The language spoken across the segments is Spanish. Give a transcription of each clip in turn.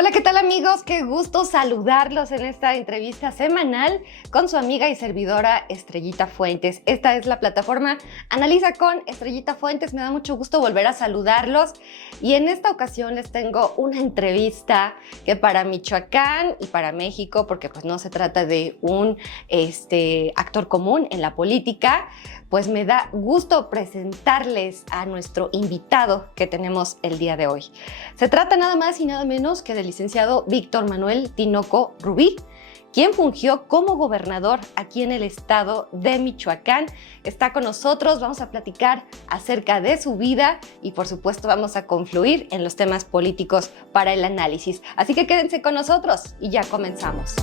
Hola, ¿qué tal amigos? Qué gusto saludarlos en esta entrevista semanal con su amiga y servidora Estrellita Fuentes. Esta es la plataforma Analiza con Estrellita Fuentes. Me da mucho gusto volver a saludarlos y en esta ocasión les tengo una entrevista que para Michoacán y para México, porque pues no se trata de un actor común en la política, pues me da gusto presentarles a nuestro invitado que tenemos el día de hoy. Se trata nada más y nada menos que del licenciado Víctor Manuel Tinoco Rubí, quien fungió como gobernador aquí en el estado de Michoacán. Está con nosotros, vamos a platicar acerca de su vida y por supuesto vamos a confluir en los temas políticos para el análisis. Así que quédense con nosotros y ya comenzamos.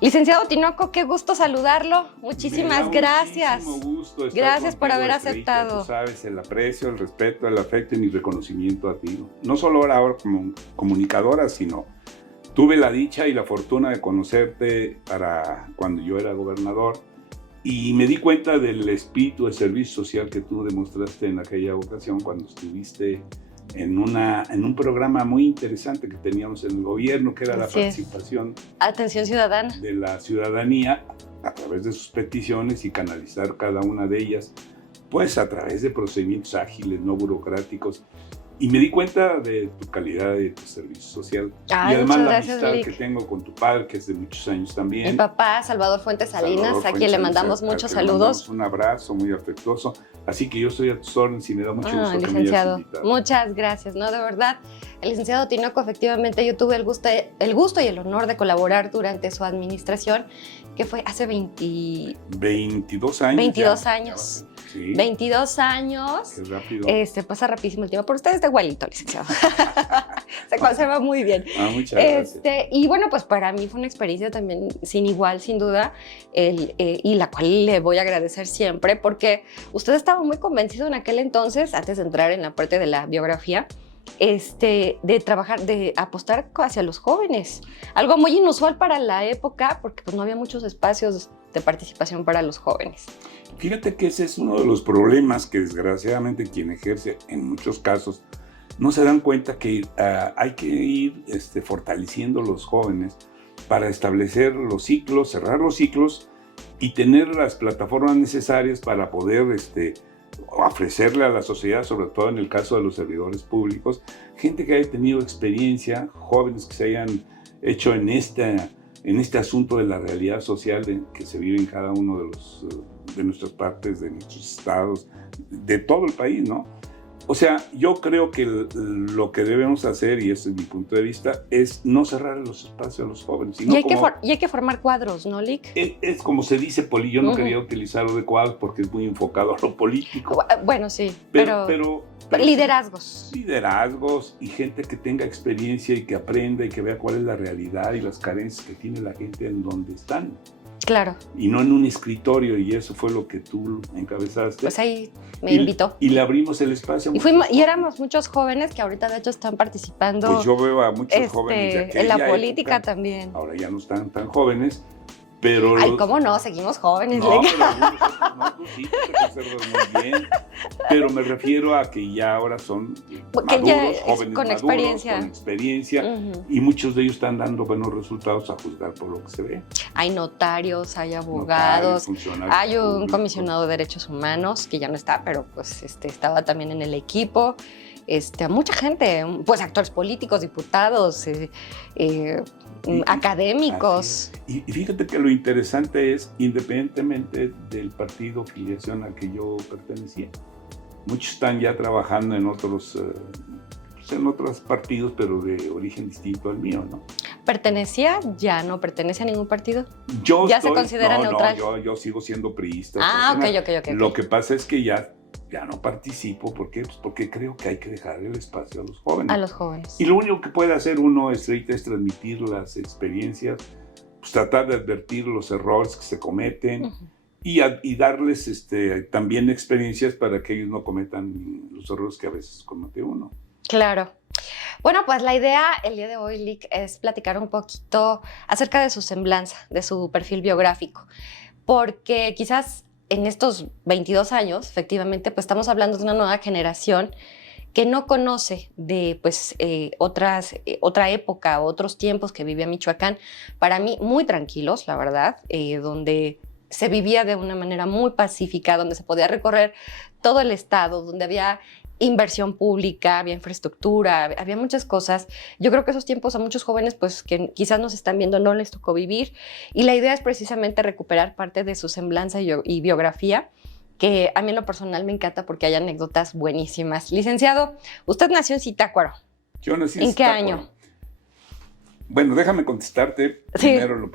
Licenciado Tinoco, qué gusto saludarlo. Muchísimas gracias. Muchísimo gusto estar gracias por haber Estrellita. aceptado. Tú sabes, el aprecio, el respeto, el afecto y mi reconocimiento a ti. No solo ahora como comunicadora, sino tuve la dicha y la fortuna de conocerte para cuando yo era gobernador y me di cuenta del espíritu de servicio social que tú demostraste en aquella ocasión cuando estuviste en un programa muy interesante que teníamos en el gobierno, que era la participación Atención Ciudadana de la ciudadanía a través de sus peticiones y canalizar cada una de ellas, pues a través de procedimientos ágiles, no burocráticos. Y me di cuenta de tu calidad de tu servicio social. Y además la amistad que tengo con tu padre, que es de muchos años también. Mi papá, Salvador Fuentes Salinas, a quien le mandamos muchos saludos. Un abrazo muy afectuoso. Así que yo estoy a tus órdenes y me da mucho gusto que licenciado, me hayas invitado. Muchas gracias, ¿no? De verdad, el licenciado Tinoco, efectivamente, yo tuve el gusto y el honor de colaborar durante su administración, que fue hace 22 años. 22 años. Sí. 22 años. Qué rápido. Pasa rapidísimo el tiempo, pero usted es de igualito, licenciado. Se conserva muy bien. Muchas gracias. Y bueno, pues para mí fue una experiencia también sin igual, sin duda, y la cual le voy a agradecer siempre, porque usted estaba muy convencido en aquel entonces, antes de entrar en la parte de la biografía, de trabajar, de apostar hacia los jóvenes. Algo muy inusual para la época, porque pues no había muchos espacios de participación para los jóvenes. Fíjate que ese es uno de los problemas que desgraciadamente quien ejerce en muchos casos no se dan cuenta que hay que ir fortaleciendo los jóvenes para establecer los ciclos, cerrar los ciclos y tener las plataformas necesarias para poder ofrecerle a la sociedad, sobre todo en el caso de los servidores públicos, gente que haya tenido experiencia, jóvenes que se hayan hecho en este asunto de la realidad social que se vive en cada uno de nuestras partes, de nuestros estados, de todo el país, ¿no? O sea, yo creo que lo que debemos hacer, y ese es mi punto de vista, es no cerrar los espacios a los jóvenes. Sino y hay que formar cuadros, ¿no, Lic? Es como se dice, yo no quería utilizar lo de cuadros porque es muy enfocado a lo político. Bueno, sí, pero liderazgos. Liderazgos y gente que tenga experiencia y que aprenda y que vea cuál es la realidad y las carencias que tiene la gente en donde están. Claro. Y no en un escritorio, y eso fue lo que tú encabezaste. Pues ahí me invitó. Y le abrimos el espacio. Y éramos muchos jóvenes que ahorita de hecho están participando. Pues yo veo a muchos jóvenes en la política también. Ahora ya no están tan jóvenes, pero... Ay, ¿cómo no? Seguimos jóvenes. No, pero tú sí te conservas muy bien. Pero me refiero a que ya ahora son maduros, jóvenes con experiencia. Con experiencia, y muchos de ellos están dando buenos resultados a juzgar por lo que se ve. Hay notarios, hay abogados, hay un comisionado de derechos humanos que ya no está, pero pues estaba también en el equipo. Mucha gente, pues actores políticos, diputados, académicos. Y fíjate que lo interesante es, independientemente del partido o filiación al que yo pertenecía, muchos están ya trabajando en otros partidos, pero de origen distinto al mío, ¿no? ¿Pertenecía? ¿Ya no pertenece a ningún partido? ¿Ya se considera neutral? No, yo sigo siendo priista. Ok. Lo que pasa es que ya no participo. ¿Por qué? Pues porque creo que hay que dejar el espacio a los jóvenes. A los jóvenes. Y lo único que puede hacer uno es transmitir las experiencias, pues tratar de advertir los errores que se cometen y darles también experiencias para que ellos no cometan los errores que a veces comete uno. Claro. Bueno, pues la idea el día de hoy, Lic, es platicar un poquito acerca de su semblanza, de su perfil biográfico, porque quizás en estos 22 años, efectivamente, pues estamos hablando de una nueva generación que no conoce de pues, otra época, otros tiempos que vivía Michoacán, para mí muy tranquilos, la verdad, donde se vivía de una manera muy pacífica, donde se podía recorrer todo el estado, donde había inversión pública, había infraestructura, había muchas cosas. Yo creo que esos tiempos a muchos jóvenes pues, que quizás nos están viendo no les tocó vivir, y la idea es precisamente recuperar parte de su semblanza y biografía, que a mí en lo personal me encanta porque hay anécdotas buenísimas. Licenciado, usted nació en Zitácuaro. Yo nací ¿En qué año? Bueno, déjame contestarte Sí. primero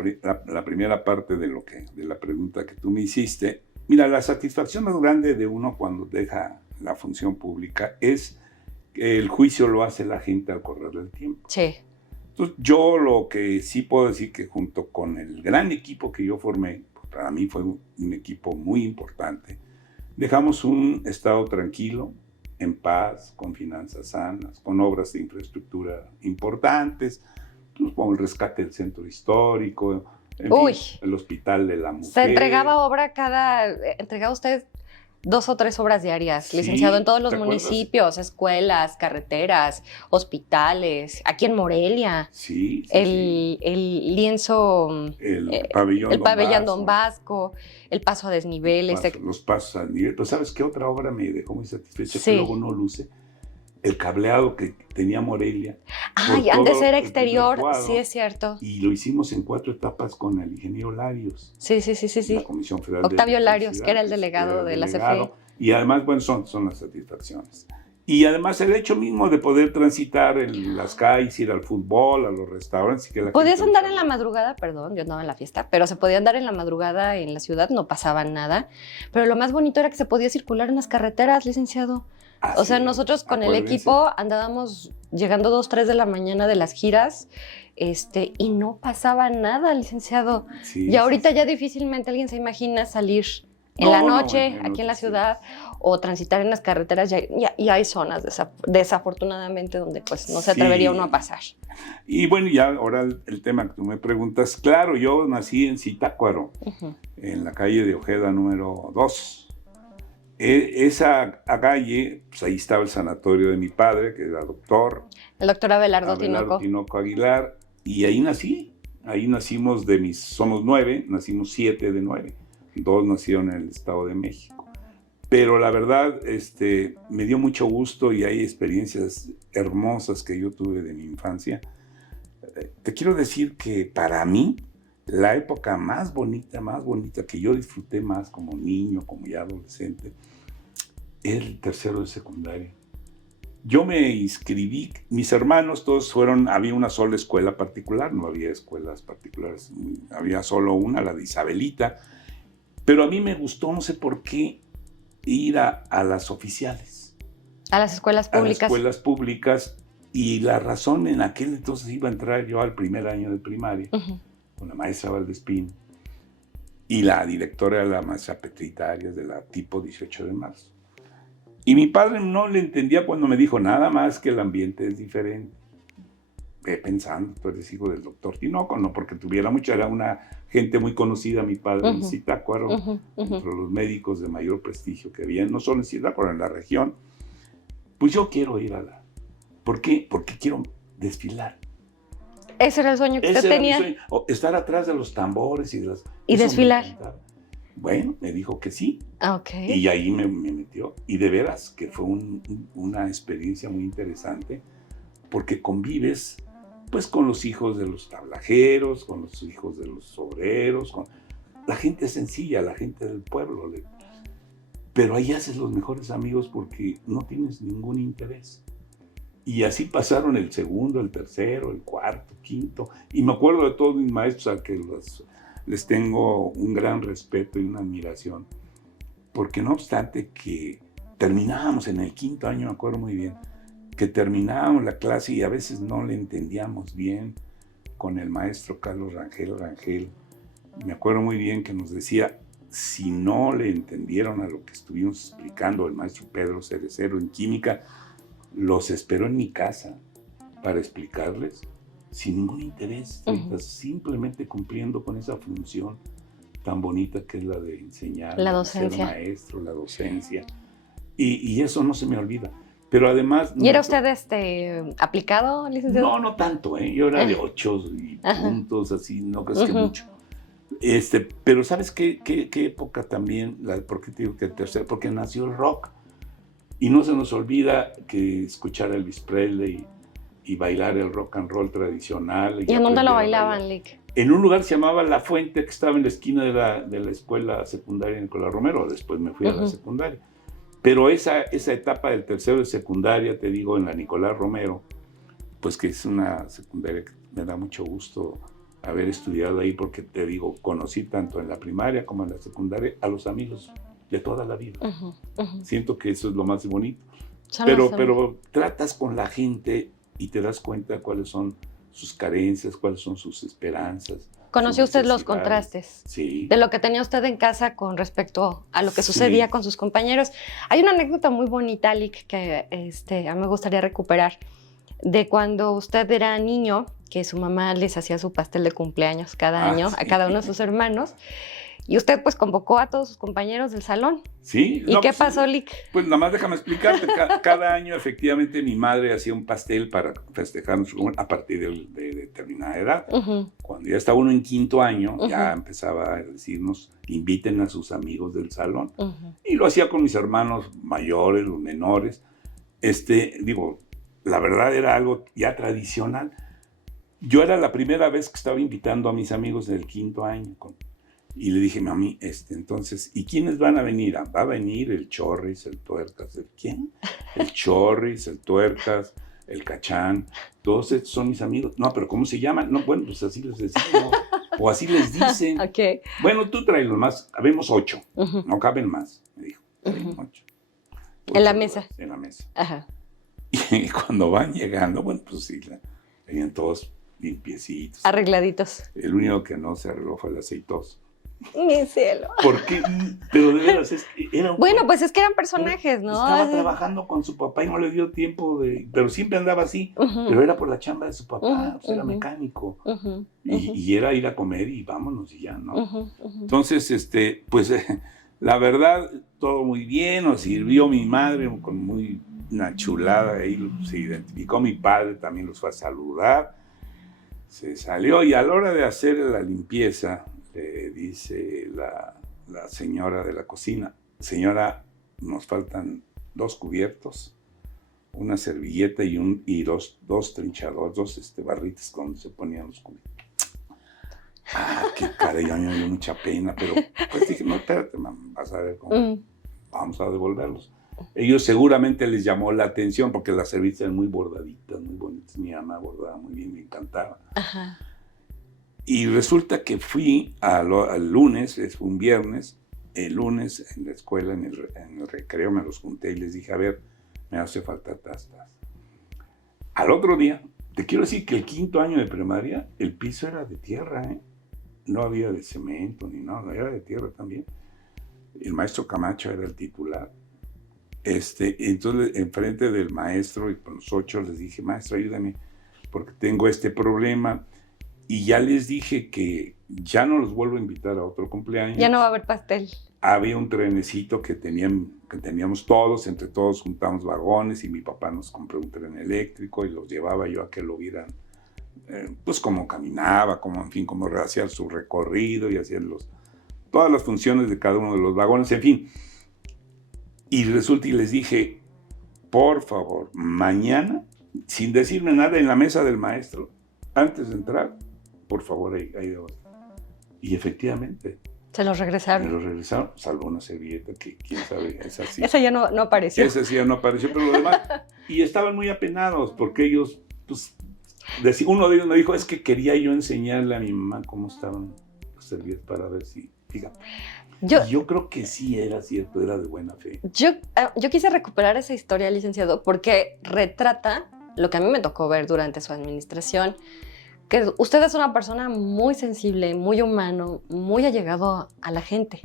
la primera parte de la pregunta que tú me hiciste. Mira, la satisfacción más grande de uno cuando deja la función pública es que el juicio lo hace la gente al correr del tiempo. Sí. Entonces, yo lo que sí puedo decir que junto con el gran equipo que yo formé, para mí fue un equipo muy importante, dejamos un estado tranquilo, en paz, con finanzas sanas, con obras de infraestructura importantes, pues, como el rescate del centro histórico, en fin, el hospital de la mujer. Se entregaba entregaba usted 2 o 3 obras diarias, Sí, licenciado, en todos los ¿te acuerdas? municipios, escuelas, carreteras, hospitales, aquí en Morelia. Sí, El lienzo, el pabellón Don Vasco, el paso a desniveles. Los pasos a desnivel. Pero ¿sabes qué otra obra me dejó muy satisfecha? Sí. Que luego no luce. El cableado que tenía Morelia. Ay, antes era exterior, sí es cierto. Y lo hicimos en 4 etapas con el ingeniero Larios. Sí. La Comisión Federal Octavio Larios, que era el delegado de la CFE. Y además, bueno, son las satisfacciones. Y además el hecho mismo de poder transitar en las calles, ir al fútbol, a los restaurantes. ¿Podías andar en la madrugada? Perdón, yo andaba en la fiesta, pero se podía andar en la madrugada en la ciudad, no pasaba nada. Pero lo más bonito era que se podía circular en las carreteras, licenciado. O sea, nosotros con el equipo andábamos llegando 2, 3 de la mañana de las giras, y no pasaba nada, licenciado. Y ahorita ya difícilmente alguien se imagina salir en la noche, aquí en la ciudad, o transitar en las carreteras. Ya hay zonas, desafortunadamente, donde pues no se atrevería uno a pasar. Y bueno, ya ahora el tema que tú me preguntas. Claro, yo nací en Zitácuaro, en la calle de Ojeda número 2. Esa calle, pues ahí estaba el sanatorio de mi padre, que era doctor. El doctor Abelardo Tinoco Aguilar. Y ahí nací. Ahí nacimos somos 9, nacimos 7 de 9. 2 nacieron en el Estado de México. Pero la verdad, me dio mucho gusto y hay experiencias hermosas que yo tuve de mi infancia. Te quiero decir que para mí, la época más bonita que yo disfruté más como niño, como ya adolescente, es el tercero de secundaria. Yo me inscribí, mis hermanos todos había una sola escuela particular, no había escuelas particulares, había solo una, la de Isabelita, pero a mí me gustó, no sé por qué, ir a las oficiales. A las escuelas públicas. A las escuelas públicas, y la razón en aquel entonces iba a entrar yo al primer año de primaria, con la maestra Valdespín, y la directora era la maestra Petrita Arias, de la tipo 18 de marzo. Y mi padre no le entendía cuando me dijo nada más que el ambiente es diferente. Pensando, tú eres hijo del doctor Tinoco, no porque tuviera mucho, era una gente muy conocida, mi padre en Zitácuaro, entre los médicos de mayor prestigio que había, no solo en Zitácuaro, en la región. Pues yo quiero ir ¿por qué? Porque quiero desfilar. Ese era el sueño que usted tenía. Estar atrás de los tambores y desfilar. Bueno, me dijo que sí. Okay. Y ahí me metió. Y de veras que fue una experiencia muy interesante, porque convives pues con los hijos de los tablajeros, con los hijos de los obreros, con la gente sencilla, la gente del pueblo. Pero ahí haces los mejores amigos porque no tienes ningún interés. Y así pasaron el segundo, el tercero, el cuarto, quinto. Y me acuerdo de todos mis maestros a que les tengo un gran respeto y una admiración. Porque no obstante que terminábamos en el quinto año, me acuerdo muy bien, que terminábamos la clase y a veces no le entendíamos bien con el maestro Carlos Rangel. Me acuerdo muy bien que nos decía, si no le entendieron a lo que estuvimos explicando el maestro Pedro Cerecero en química, los esperó en mi casa para explicarles sin ningún interés, simplemente cumpliendo con esa función tan bonita que es la de enseñar, La de docencia. ser maestro, la docencia. Y eso no se me olvida. Pero además... ¿Y era usted aplicado, licenciado? No tanto, ¿eh? Yo era de 8 y Ajá. puntos, así, no crees que Ujú. mucho. Pero ¿sabes qué época también? ¿Por qué te digo que el tercer? Porque nació el rock. Y no se nos olvida que escuchar a Elvis Presley y bailar el rock and roll tradicional. ¿Y en dónde lo aprender a bailaban, bailar. Lick? En un lugar que se llamaba La Fuente, que estaba en la esquina de la escuela secundaria Nicolás Romero. Después me fui a la secundaria. Pero esa etapa del tercero de secundaria, te digo, en la Nicolás Romero, pues que es una secundaria que me da mucho gusto haber estudiado ahí, porque te digo, conocí tanto en la primaria como en la secundaria a los amigos de toda la vida. Siento que eso es lo más bonito. Pero tratas con la gente y te das cuenta cuáles son sus carencias, cuáles son sus esperanzas. ¿Conoció usted los necesidades. contrastes? Sí. De lo que tenía usted en casa con respecto a lo que sucedía con sus compañeros. Hay una anécdota muy bonita, Lick, que a mí me gustaría recuperar, de cuando usted era niño, que su mamá les hacía su pastel de cumpleaños cada año a cada uno de sus hermanos, y usted pues convocó a todos sus compañeros del salón. Sí. ¿Y qué pasó, Lick? Pues nada más déjame explicarte. Cada año efectivamente mi madre hacía un pastel para festejarnos a partir de determinada edad. Cuando ya estaba uno en quinto año, ya empezaba a decirnos, inviten a sus amigos del salón. Y lo hacía con mis hermanos mayores, los menores. Digo, la verdad era algo ya tradicional. Yo era la primera vez que estaba invitando a mis amigos del quinto año. Y le dije, mami, entonces, ¿y quiénes van a venir? Va a venir el Chorris, el Tuercas. ¿El quién? El Chorris, el Tuercas, el Cachán. Todos estos son mis amigos. No, pero ¿cómo se llaman? No, bueno, pues así les decimos. O así les dicen. Okay. Bueno, tú tráelos más. Habemos 8. No caben más, me dijo. 8. ¿En la mesa? En la mesa. Ajá. Y cuando van llegando, bueno, pues sí, venían todos limpiecitos. Arregladitos. El único que no se arregló fue el aceitoso. Mi cielo. ¿Por qué? Pero de veras, era un... Bueno, pues es que eran personajes, ¿no? Estaba trabajando con su papá y no le dio tiempo pero siempre andaba así, pero era por la chamba de su papá, pues era mecánico. Y era ir a comer y vámonos y ya, ¿no? Entonces, pues la verdad, todo muy bien, nos sirvió mi madre con una chulada, ahí se identificó mi padre, también los fue a saludar, se salió y a la hora de hacer la limpieza, le dice la señora de la cocina, señora, nos faltan 2 cubiertos, una servilleta y dos trinchadores, 2 barritas donde se ponían los cubiertos. Qué cara, ya me dio mucha pena, pero pues dije, no, espérate, mamá, vas a ver cómo vamos a devolverlos. Ellos seguramente les llamó la atención porque las servilletas eran muy bordaditas, muy bonitas. Mi mamá bordaba muy bien, me encantaba. Ajá. Y resulta que fui al lunes, fue un viernes, el lunes en la escuela, en el recreo, me los junté y les dije, a ver, me hace falta tastas. Al otro día, te quiero decir que el quinto año de primaria, el piso era de tierra, ¿eh? No había de cemento ni nada, era de tierra también. El maestro Camacho era el titular. Entonces, enfrente del maestro y con los 8 les dije, maestro, ayúdame, porque tengo este problema. Y ya les dije que ya no los vuelvo a invitar a otro cumpleaños. Ya no va a haber pastel. Había un trenecito que teníamos todos, entre todos juntamos vagones y mi papá nos compró un tren eléctrico y los llevaba yo a que lo vieran, pues cómo caminaba, cómo hacía su recorrido y hacían todas las funciones de cada uno de los vagones, en fin. Y resulta y les dije, por favor, mañana, sin decirme nada, en la mesa del maestro, antes de entrar, por favor, ahí debo. Y efectivamente. Se los regresaron. Me los regresaron, salvo una servilleta que, quién sabe, esa sí. Esa ya no apareció. Esa sí ya no apareció, pero lo demás. Y estaban muy apenados porque ellos, pues, uno de ellos me dijo, es que quería yo enseñarle a mi mamá cómo estaban las servilletas para ver si, fíjate. Yo creo que sí era cierto, era de buena fe. Yo quise recuperar esa historia, licenciado, porque retrata lo que a mí me tocó ver durante su administración, que usted es una persona muy sensible, muy humano, muy allegado a la gente,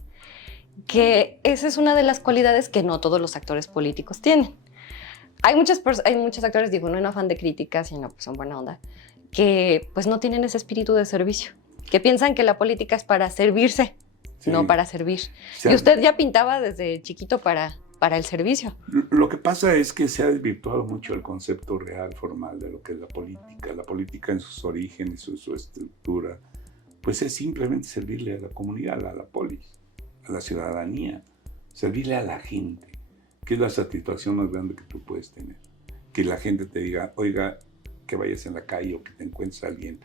que esa es una de las cualidades que no todos los actores políticos tienen. Hay muchos actores, digo, no en afán de crítica, sino pues en buena onda, que pues no tienen ese espíritu de servicio, que piensan que la política es para servirse. Sí. no para servir. O sea, Y usted ya pintaba desde chiquito para el servicio. lo que pasa es que se ha desvirtuado mucho el concepto real, formal de lo que es la política. La política en sus orígenes, su estructura, pues es simplemente servirle a la comunidad, a la polis, a la ciudadanía, servirle a la gente, que es la satisfacción más grande que tú puedes tener. Que la gente te diga, oiga, que vayas en la calle o que te encuentres a alguien,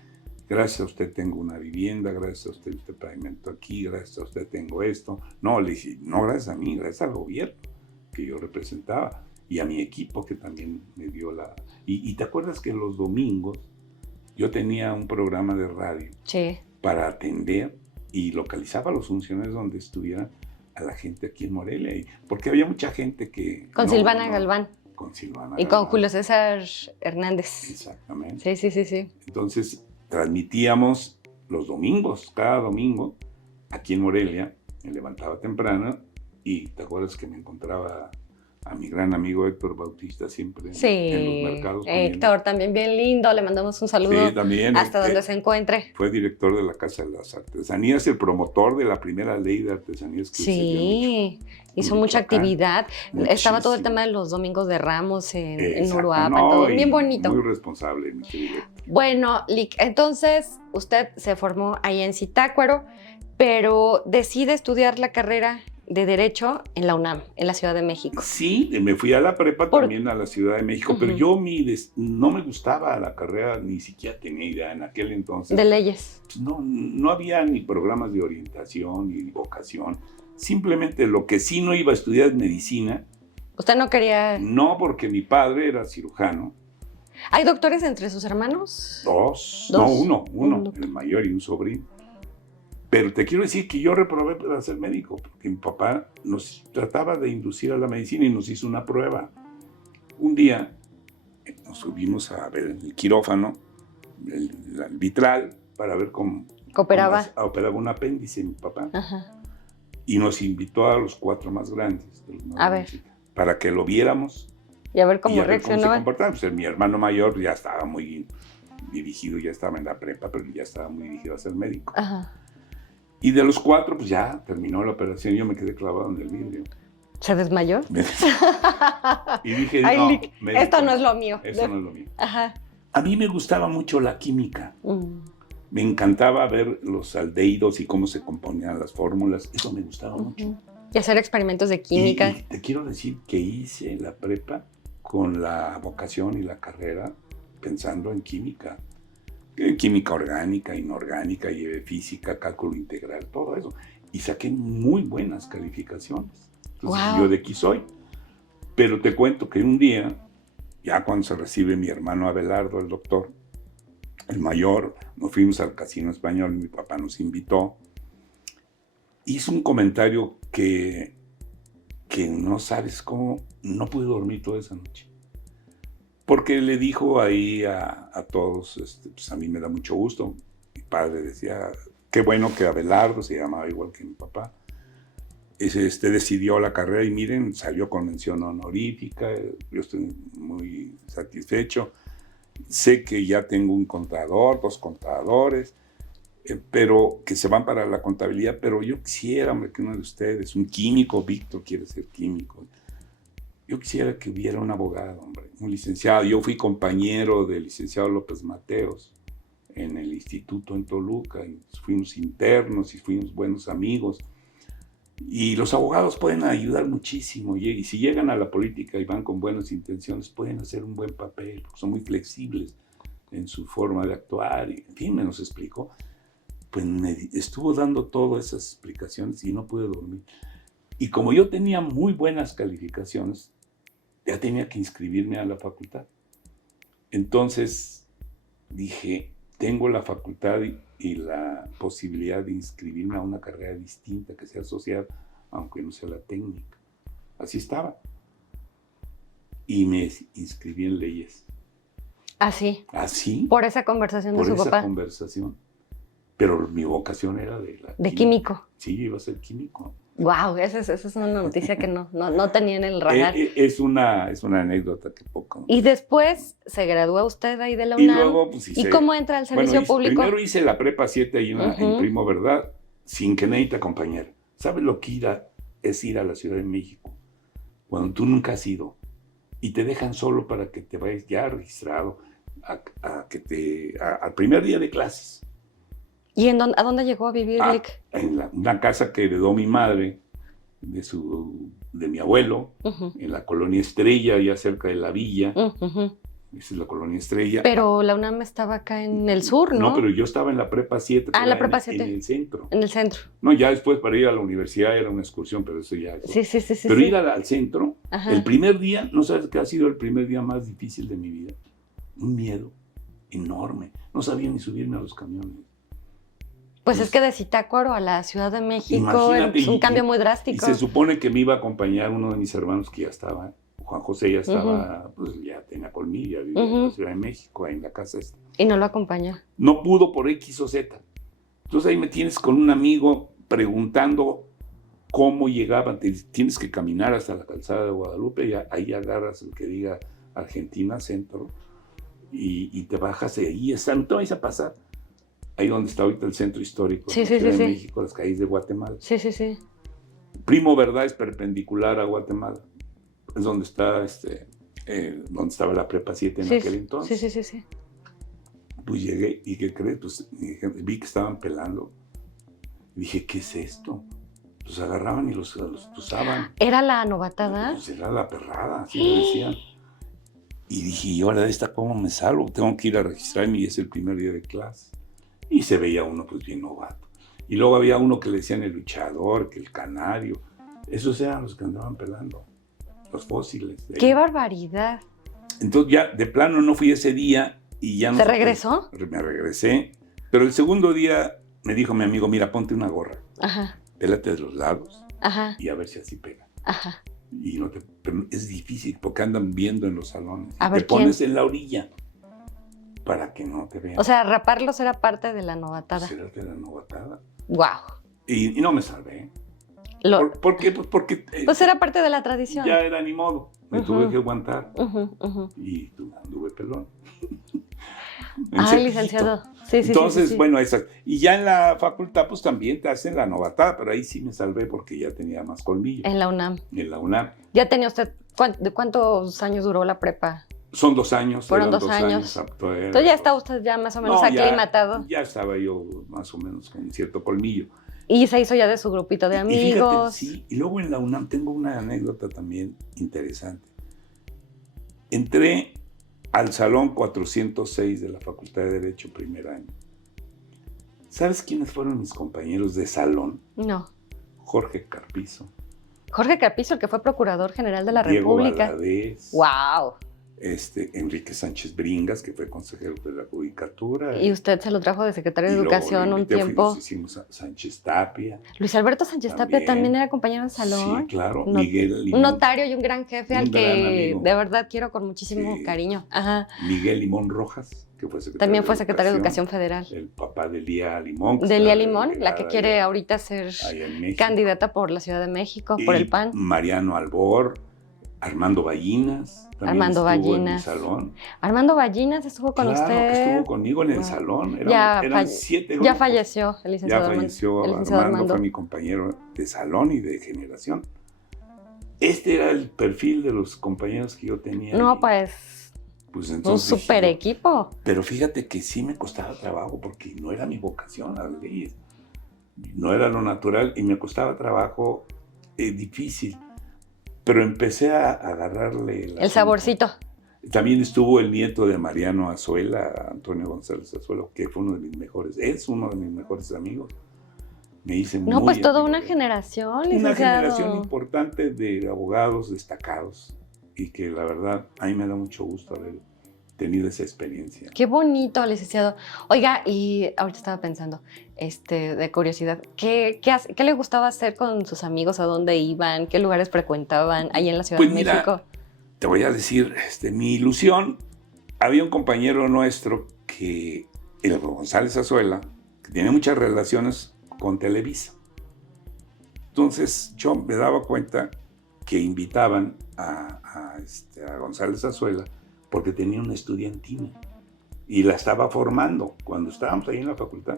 gracias a usted tengo una vivienda, gracias a usted pavimento aquí, gracias a usted tengo esto. No, le dije, no gracias a mí, gracias al gobierno que yo representaba y a mi equipo que también me dio la... Y te acuerdas que los domingos yo tenía un programa de radio Sí. para atender y localizaba a los funcionarios donde estuvieran a la gente aquí en Morelia, porque había mucha gente que... Con Silvana Galván. Con Silvana Y Galván. con Julio César Hernández. Exactamente. Sí. Entonces transmitíamos los domingos, cada domingo, aquí en Morelia, me levantaba temprano y te acuerdas que me encontraba a mi gran amigo Héctor Bautista siempre en los mercados. Héctor, también bien lindo, le mandamos un saludo Sí, también, hasta donde se encuentre. Fue director de la Casa de las Artesanías, el promotor de la primera ley de artesanías que sí, hizo mucha actividad. Muchísimo. Estaba todo el tema de los domingos de Ramos en Uruapan, no, todo bien bonito. Muy responsable, mi querido. Bueno, Lic, entonces usted se formó ahí en Zitácuaro, pero decide estudiar la carrera de Derecho en la UNAM, en la Ciudad de México. Sí, me fui a la prepa también a la Ciudad de México, pero yo no me gustaba la carrera, ni siquiera tenía idea en aquel entonces. De leyes. No había ni programas de orientación, ni vocación. Simplemente lo que sí no iba a estudiar es medicina. ¿Usted no quería...? No, porque mi padre era cirujano. ¿Hay doctores entre sus hermanos? Dos. No, uno, el mayor y un sobrino. Pero te quiero decir que yo reprobé para ser médico, porque mi papá nos trataba de inducir a la medicina y nos hizo una prueba. Un día nos subimos a ver el quirófano, el vitral, para ver cómo operaba un apéndice mi papá. Ajá. Y nos invitó a los 4 más grandes, de los más a grandes, ver. para que lo viéramos. Y a ver cómo y a ver reaccionaban. cómo se comportaban. Pues mi hermano mayor ya estaba muy dirigido, ya estaba en la prepa, pero ya estaba muy dirigido a ser médico. Ajá. Y de los 4, pues ya terminó la operación y yo me quedé clavado en el vidrio. ¿Se desmayó? Y dije, Ay, no, Lic, médico, esto no es lo mío. Esto no es lo mío. Ajá. A mí me gustaba mucho la química. Me encantaba ver los aldehídos y cómo se componían las fórmulas. Eso me gustaba mucho. Y hacer experimentos de química. Y te quiero decir que hice la prepa con la vocación y la carrera pensando en química. Química orgánica, inorgánica, y física, cálculo integral, todo eso. Y saqué muy buenas calificaciones. Entonces, yo de aquí soy. Pero te cuento que un día, ya cuando se recibe mi hermano Abelardo, el doctor, el mayor, nos fuimos al Casino Español, mi papá nos invitó, hizo un comentario que no sabes cómo, no pude dormir toda esa noche. Porque le dijo ahí a todos, pues a mí me da mucho gusto. Mi padre decía, qué bueno que Abelardo, se llamaba igual que mi papá, decidió la carrera y miren, salió con mención honorífica, yo estoy muy satisfecho. Sé que ya tengo un contador, 2 contadores, pero que se van para la contabilidad, pero yo quisiera, hombre, que uno de ustedes, un químico, Víctor quiere ser químico, yo quisiera que hubiera un abogado, hombre, un licenciado. Yo fui compañero del licenciado López Mateos en el instituto en Toluca, y fuimos internos y fuimos buenos amigos. Y los abogados pueden ayudar muchísimo, y si llegan a la política y van con buenas intenciones, pueden hacer un buen papel, porque son muy flexibles en su forma de actuar. Y, en fin, me los explicó. Pues me estuvo dando todas esas explicaciones y no pude dormir. Y como yo tenía muy buenas calificaciones, ya tenía que inscribirme a la facultad. Entonces dije, tengo la facultad y la posibilidad de inscribirme a una carrera distinta que sea social, aunque no sea la técnica. Así estaba. Y me inscribí en leyes. ¿Así? ¿Así? Por esa conversación de su papá. Por esa conversación. Pero mi vocación era de químico. Sí, iba a ser químico. Wow, esa es una noticia que no tenía en el radar. Es una anécdota que poco. Y después se gradúa usted ahí de la UNAM. Y luego, pues, ¿Y cómo entra al servicio público? Primero hice la prepa 7 ahí en Primo Verdad. sin que nadie te acompañara. ¿Sabes lo que es ir a la Ciudad de México? Cuando tú nunca has ido y te dejan solo para que te vayas ya registrado al primer día de clases. ¿Y a dónde llegó a vivir Lick? En una casa que heredó mi madre de mi abuelo, en la colonia Estrella, ya cerca de la villa. Esa es la colonia Estrella. Pero la UNAM estaba acá en el sur, ¿no? No, pero yo estaba en la prepa 7. La prepa 7. En el centro. En el centro. No, ya después para ir a la universidad era una excursión, pero eso ya... Sí. Pero ir al centro, el primer día, ¿no sabes qué ha sido el primer día más difícil de mi vida? Un miedo enorme. No sabía ni subirme a los camiones. Pues es que de Zitácuaro a la Ciudad de México es un cambio muy drástico. Y se supone que me iba a acompañar uno de mis hermanos que ya estaba, Juan José ya estaba, pues ya tenía colmillo, vivía en la Ciudad de México, ahí en la casa esta. Y no lo acompañó. No pudo por X o Z. Entonces ahí me tienes con un amigo preguntando cómo llegaba. Tienes que caminar hasta la calzada de Guadalupe y ahí agarras el que diga Argentina Centro y te bajas y ahí no te vais a pasar. Ahí donde está ahorita el centro histórico de México, las calles de Guatemala. Sí. Primo Verdad es perpendicular a Guatemala. Es donde está donde estaba la prepa 7 en aquel entonces. Sí. Pues llegué y ¿qué crees? Pues vi que estaban pelando. Dije, ¿qué es esto? Los agarraban y los usaban. ¿Era la novatada? Pues era la perrada, así le decían. Y dije, ¿y ahora de esta cómo me salvo? Tengo que ir a registrarme y es el primer día de clase. Y se veía uno pues bien novato. Y luego había uno que le decían el luchador, que el canario. Esos eran los que andaban pelando, los fósiles. ¡Qué barbaridad! Entonces ya de plano no fui ese día y ya no... ¿Se regresó? Me regresé. Pero el segundo día me dijo mi amigo, mira, ponte una gorra. Pélate de los lados y a ver si así pega. Pero es difícil porque andan viendo en los salones. Te pones en la orilla para que no te vean. O sea, raparlos era parte de la novatada. Pues era de la novatada. Wow. Y no me salvé. ¿Por qué? Pues porque... pues era parte de la tradición. Ya era ni modo. Me tuve que aguantar. Y anduve pelón. Licenciado. Sí. Entonces, bueno, esas. Y ya en la facultad, pues también te hacen la novatada, pero ahí sí me salvé porque ya tenía más colmillo. En la UNAM. En la UNAM. ¿Ya tenía usted, de cuántos años duró la prepa? Son 2 años. Fueron 2 años. Entonces ya está usted ya más o menos aclimatado. Ya estaba yo más o menos con cierto colmillo. Y se hizo ya de su grupito de amigos. Y fíjate, sí, y luego en la UNAM tengo una anécdota también interesante. Entré al salón 406 de la Facultad de Derecho primer año. ¿Sabes quiénes fueron mis compañeros de salón? No. Jorge Carpizo. Jorge Carpizo, el que fue Procurador General de la Diego República. Valadez. ¡Wow! Enrique Sánchez Bringas, que fue consejero de la Judicatura. Y usted se lo trajo de secretario de Educación un tiempo. Hicimos a Sánchez Tapia. Luis Alberto Sánchez Tapia también era compañero de salón. Sí, claro. Miguel Limón, un notario y un gran jefe al que de verdad quiero con muchísimo cariño. Miguel Limón Rojas, que fue secretario también fue secretario de Educación Federal. El papá de Lía Limón. De Lía Limón, la que quiere ahorita ser candidata por la Ciudad de México, por el PAN. Mariano Albor, Armando Ballinas. Armando Ballinas. En mi salón. Armando Ballinas estuvo con usted. Que estuvo conmigo en el salón. Eran 7 grupos. Ya falleció el licenciado Armando. Ya falleció Armando, fue mi compañero de salón y de generación. Este era el perfil de los compañeros que yo tenía. No, pues entonces, un super equipo. Pero fíjate que sí me costaba trabajo porque no era mi vocación las leyes. No era lo natural y me costaba trabajo difícil. Pero empecé a agarrarle... El saborcito. También estuvo el nieto de Mariano Azuela, Antonio González Azuela, que fue uno de mis mejores, es uno de mis mejores amigos. Me hice muy... pues toda una generación, licenciado. Una generación importante de abogados destacados y que la verdad a mí me da mucho gusto haber tenido esa experiencia. Qué bonito, licenciado. Oiga, y ahorita estaba pensando, de curiosidad, ¿qué le gustaba hacer con sus amigos? ¿A dónde iban? ¿Qué lugares frecuentaban ahí en la Ciudad de México? Te voy a decir, mi ilusión, había un compañero nuestro que, el González Azuela, que tenía muchas relaciones con Televisa. Entonces yo me daba cuenta que invitaban a González Azuela porque tenía una estudiantina y la estaba formando cuando estábamos ahí en la facultad.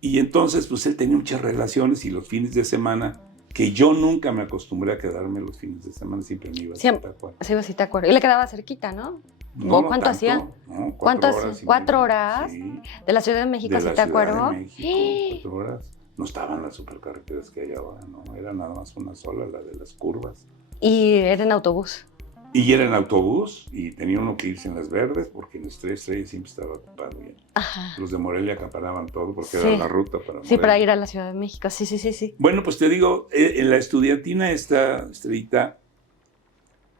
Y entonces, pues él tenía muchas relaciones y los fines de semana, que yo nunca me acostumbré a quedarme los fines de semana, siempre me iba a Zitácuaro. Sí, sí, te acuerdo. Y le quedaba cerquita, ¿no? No, ¿Cuánto tanto, hacía? No, ¿Cuánto 4 hacía? horas. ¿4 horas? Sí, ¿De la Ciudad de México a de la Zitácuaro? Ciudad de México, 4 horas. No estaban las supercarreteras que hay ahora, no, era nada más una sola, la de las curvas. Y era en autobús. Y era en autobús y tenía uno que irse en las verdes porque en Estrella siempre estaba ocupado. Ajá. Los de Morelia acaparaban todo porque Sí. era la ruta para Morelia. Sí, para ir a la Ciudad de México, sí. Bueno, pues te digo, en la estudiantina esta, Estrellita,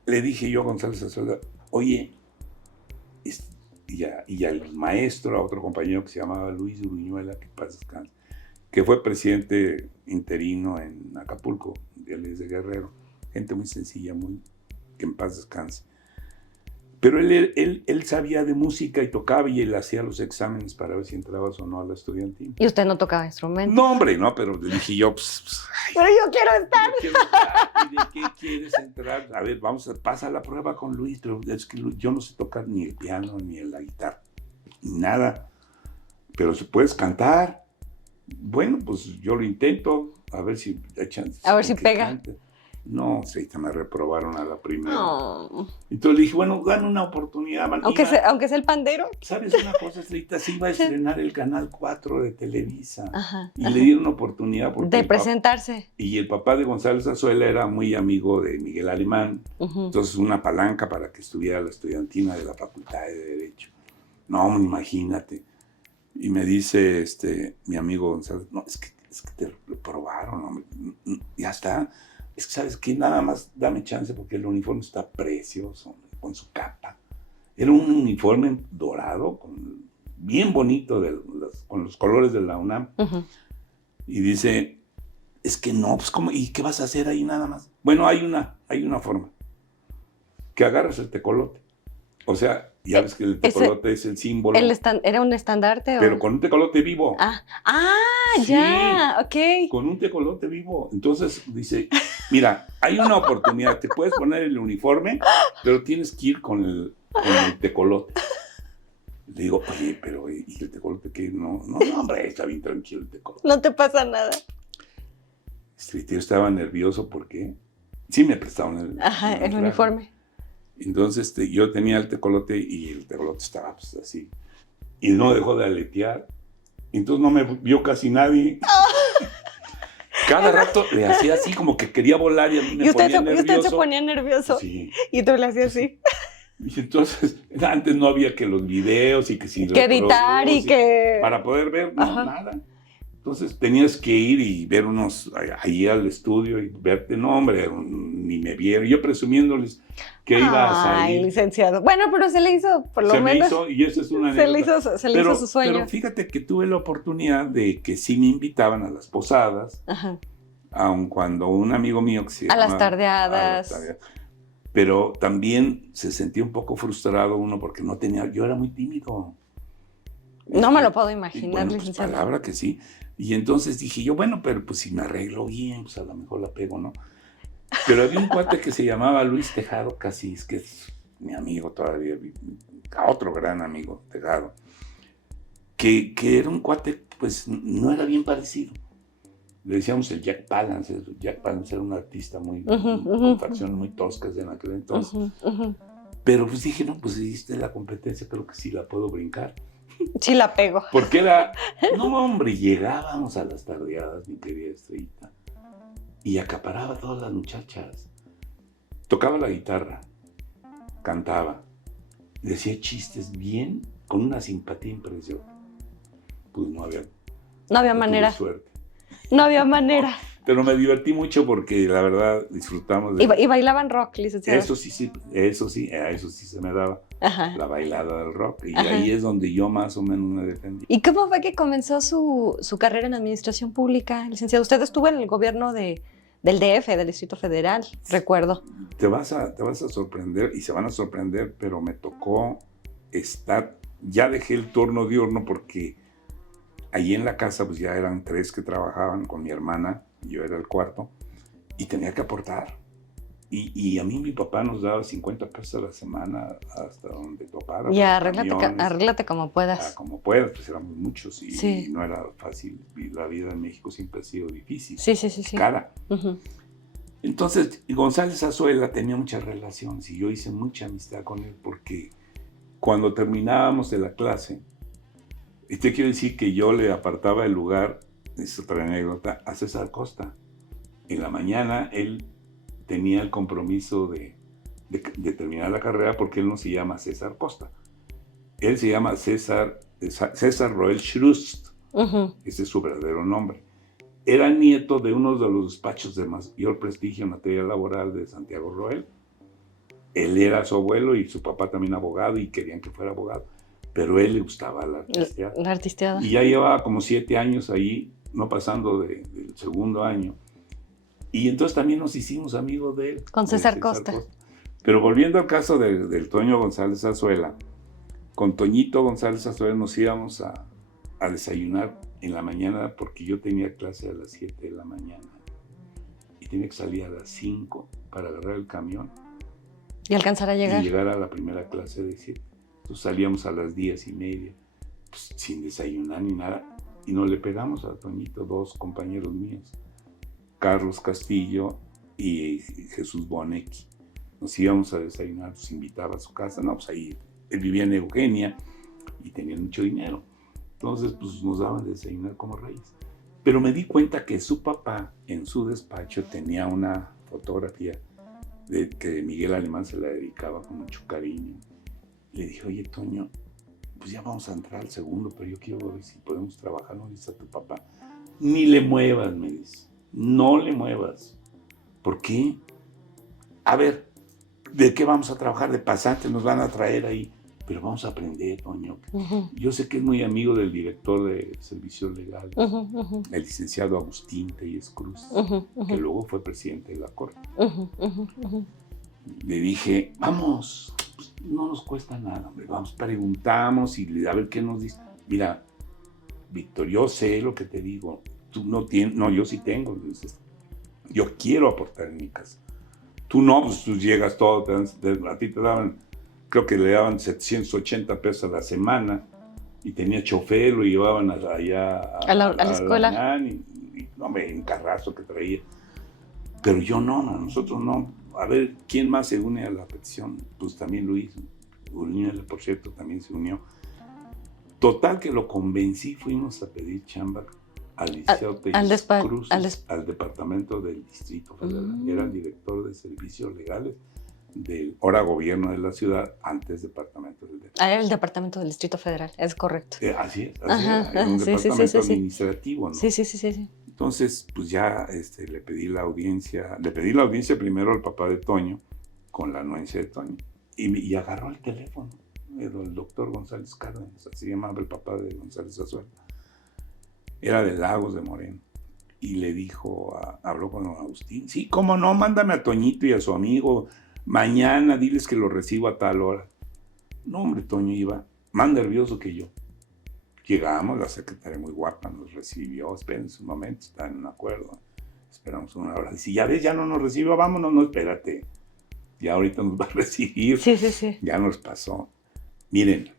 le dije yo a González Azuela, oye, y al maestro, a otro compañero que se llamaba Luis Uruñuela, que paz descanse, que fue presidente interino en Acapulco, él es de Guerrero, gente muy sencilla, muy que en paz descanse. Pero él sabía de música y tocaba y él hacía los exámenes para ver si entrabas o no a la estudiantina. ¿Y usted no tocaba instrumentos? No, hombre, no, pero le dije yo, ay, pero yo quiero estar. ¿Y de qué quieres entrar? A ver, pasa la prueba con Luis, pero es que yo no sé tocar ni el piano ni la guitarra, ni nada. Pero si puedes cantar, bueno, pues yo lo intento, a ver si hay chance. A ver si pega. Cante. No, me reprobaron a la primera. Oh. Entonces le dije, bueno, gana una oportunidad. Aunque sea el pandero. ¿Sabes una cosa, Estrellita? Se iba a estrenar el Canal 4 de Televisa. Ajá, y le dieron una oportunidad. De presentarse. Y el papá de González Azuela era muy amigo de Miguel Alemán. Entonces una palanca para que estuviera la estudiantina de la Facultad de Derecho. No, imagínate. Y me dice mi amigo González, no, es que te reprobaron, hombre. Ya está. Es que, ¿sabes qué? Nada más dame chance porque el uniforme está precioso, con su capa. Era un uniforme dorado, bien bonito, con los colores de la UNAM. Y dice, es que no, pues ¿cómo? ¿Y qué vas a hacer ahí nada más? Bueno, hay una forma. Que agarras el tecolote. O sea, ya ves que el tecolote es el símbolo. ¿Era un estandarte? Pero con un tecolote vivo. Sí, ya, ok. Con un tecolote vivo. Entonces dice, mira, hay una oportunidad, te puedes poner el uniforme, pero tienes que ir con el tecolote. Le digo, oye, pero ¿y el tecolote qué? No, hombre, está bien tranquilo el tecolote. No te pasa nada. Yo estaba nervioso porque sí me prestaban el uniforme. Entonces yo tenía el tecolote y el tecolote estaba pues así. Y no dejó de aletear. Entonces no me vio casi nadie. Cada rato le hacía así como que quería volar y a mí me ponía nervioso. Y usted se ponía nervioso. Sí. Y tú le hacías así. Y entonces, antes no había que los videos y que si... Que editar y que... Para poder ver, no, nada. Entonces tenías que ir y ver ahí al estudio y verte, no hombre, ni me vieron. Yo presumiéndoles que iba a salir. Ay, licenciado. Bueno, pero se le hizo, por lo menos. Se me hizo, y eso es una se le hizo su sueño. Pero fíjate que tuve la oportunidad de que sí me invitaban a las posadas, aun cuando un amigo mío que se llama... A las tardeadas. Pero también se sentía un poco frustrado uno porque yo era muy tímido. No me lo puedo imaginar, bueno, pues, licenciado. Palabra que sí. Y entonces dije yo, bueno, pero pues si me arreglo bien, pues a lo mejor la pego, ¿no? Pero había un cuate que se llamaba Luis Tejado Casís, que es mi amigo todavía, otro gran amigo, Tejado, que era un cuate, pues no era bien parecido. Le decíamos el Jack Palance. Jack Palance era un artista con facciones muy toscas en aquel entonces. Pero pues dije, no, pues hiciste la competencia, creo que sí la puedo brincar. Sí la pego. Porque no hombre, llegábamos a las tardeadas, mi querida Estrellita, y acaparaba a todas las muchachas. Tocaba la guitarra, cantaba, decía chistes bien, con una simpatía impresionante. Pues no había manera. Suerte. No había manera. Pero me divertí mucho porque la verdad disfrutamos y bailaban rock, licenciado. Eso sí se me daba. La bailada del rock. Y ahí es donde yo más o menos me defendí. ¿Y cómo fue que comenzó su carrera en administración pública, licenciado? Usted estuvo en el gobierno del DF, del Distrito Federal, recuerdo. Te vas a sorprender y se van a sorprender, pero me tocó ya dejé el turno diurno porque allí en la casa pues ya eran 3 que trabajaban con mi hermana, yo era el cuarto, y tenía que aportar. Y a mí mi papá nos daba 50 pesos a la semana hasta donde topara. Ya, para los camiones, arréglate como puedas. como puedas, pues éramos muchos y Sí. no era fácil. Y la vida en México siempre ha sido difícil, Sí. cara. Uh-huh. Entonces, González Azuela tenía muchas relaciones y yo hice mucha amistad con él porque cuando terminábamos de la clase, y te quiero decir que yo le apartaba el lugar, es otra anécdota, a César Costa. En la mañana él tenía el compromiso de terminar la carrera porque él no se llama César Costa. Él se llama César Roel Schrust. Uh-huh. Ese es su verdadero nombre. Era nieto de uno de los despachos de mayor prestigio en materia laboral de Santiago Roel. Él era su abuelo y su papá también abogado y querían que fuera abogado. Pero a él le gustaba la artisteada. La artisteada. Y ya llevaba como 7 años ahí, no pasando del segundo año. Y entonces también nos hicimos amigos de él. Con César Costa. Pero volviendo al caso del Toño González Azuela, con Toñito González Azuela nos íbamos a desayunar en la mañana porque yo tenía clase a las 7 de la mañana. Y tenía que salir a las 5 para agarrar el camión. Y alcanzar a llegar. Y llegar a la primera clase de 7. Entonces salíamos a las 10:30, pues, sin desayunar ni nada. Y nos le pegamos a Toñito, 2 compañeros míos. Carlos Castillo y Jesús Bonecki. Nos íbamos a desayunar, nos invitaba a su casa, no, pues ahí, él vivía en Eugenia y tenía mucho dinero. Entonces, pues nos daban de desayunar como reyes. Pero me di cuenta que su papá, en su despacho, tenía una fotografía que Miguel Alemán se la dedicaba con mucho cariño. Le dije, oye, Toño, pues ya vamos a entrar al segundo, pero yo quiero ver si podemos trabajar, ¿no? Dice a tu papá. Ni le muevas, me dice. No le muevas. ¿Por qué? A ver, ¿de qué vamos a trabajar? De pasantes nos van a traer ahí. Pero vamos a aprender, Toño. Uh-huh. Yo sé que es muy amigo del director de Servicios Legales, Uh-huh. el licenciado Agustín Telles Cruz, Uh-huh. que luego fue presidente de la Corte. Uh-huh. Le dije, vamos, pues no nos cuesta nada, hombre. Vamos, preguntamos y a ver qué nos dice. Mira, Víctor, yo sé lo que te digo. Tú no tienes, no, yo sí tengo. Entonces, yo quiero aportar en mi casa. Tú no, pues tú llegas todo, a ti te daban, creo que le daban 780 pesos a la semana y tenía chofer, lo llevaban allá a la escuela. Y no, un carrazo que traía. Pero yo no, nosotros no. A ver, ¿quién más se une a la petición? Pues también Luis, por cierto, también se unió. Total que lo convencí, fuimos a pedir chamba al Liceo Telles Cruz, al departamento del Distrito Federal. Era el director de Servicios Legales del ahora gobierno de la ciudad, antes departamento del Distrito. Era el departamento del Distrito Federal, es correcto. Así es, era un departamento administrativo, ¿no? Sí. Entonces, pues ya le pedí la audiencia primero al papá de Toño, con la anuencia de Toño, y agarró el teléfono, el doctor González Cárdenas, así llamaba el papá de González Azuela. Era de Lagos de Moreno. Y le dijo, habló con Agustín, sí, cómo no, mándame a Toñito y a su amigo, mañana diles que lo recibo a tal hora. No, hombre, Toño iba más nervioso que yo. Llegamos, la secretaria muy guapa nos recibió, esperen un momento, están en acuerdo. Esperamos una hora. Dice, ya ves, ya no nos recibió, vámonos, no, espérate. Ya ahorita nos va a recibir. Sí. Ya nos pasó. Miren,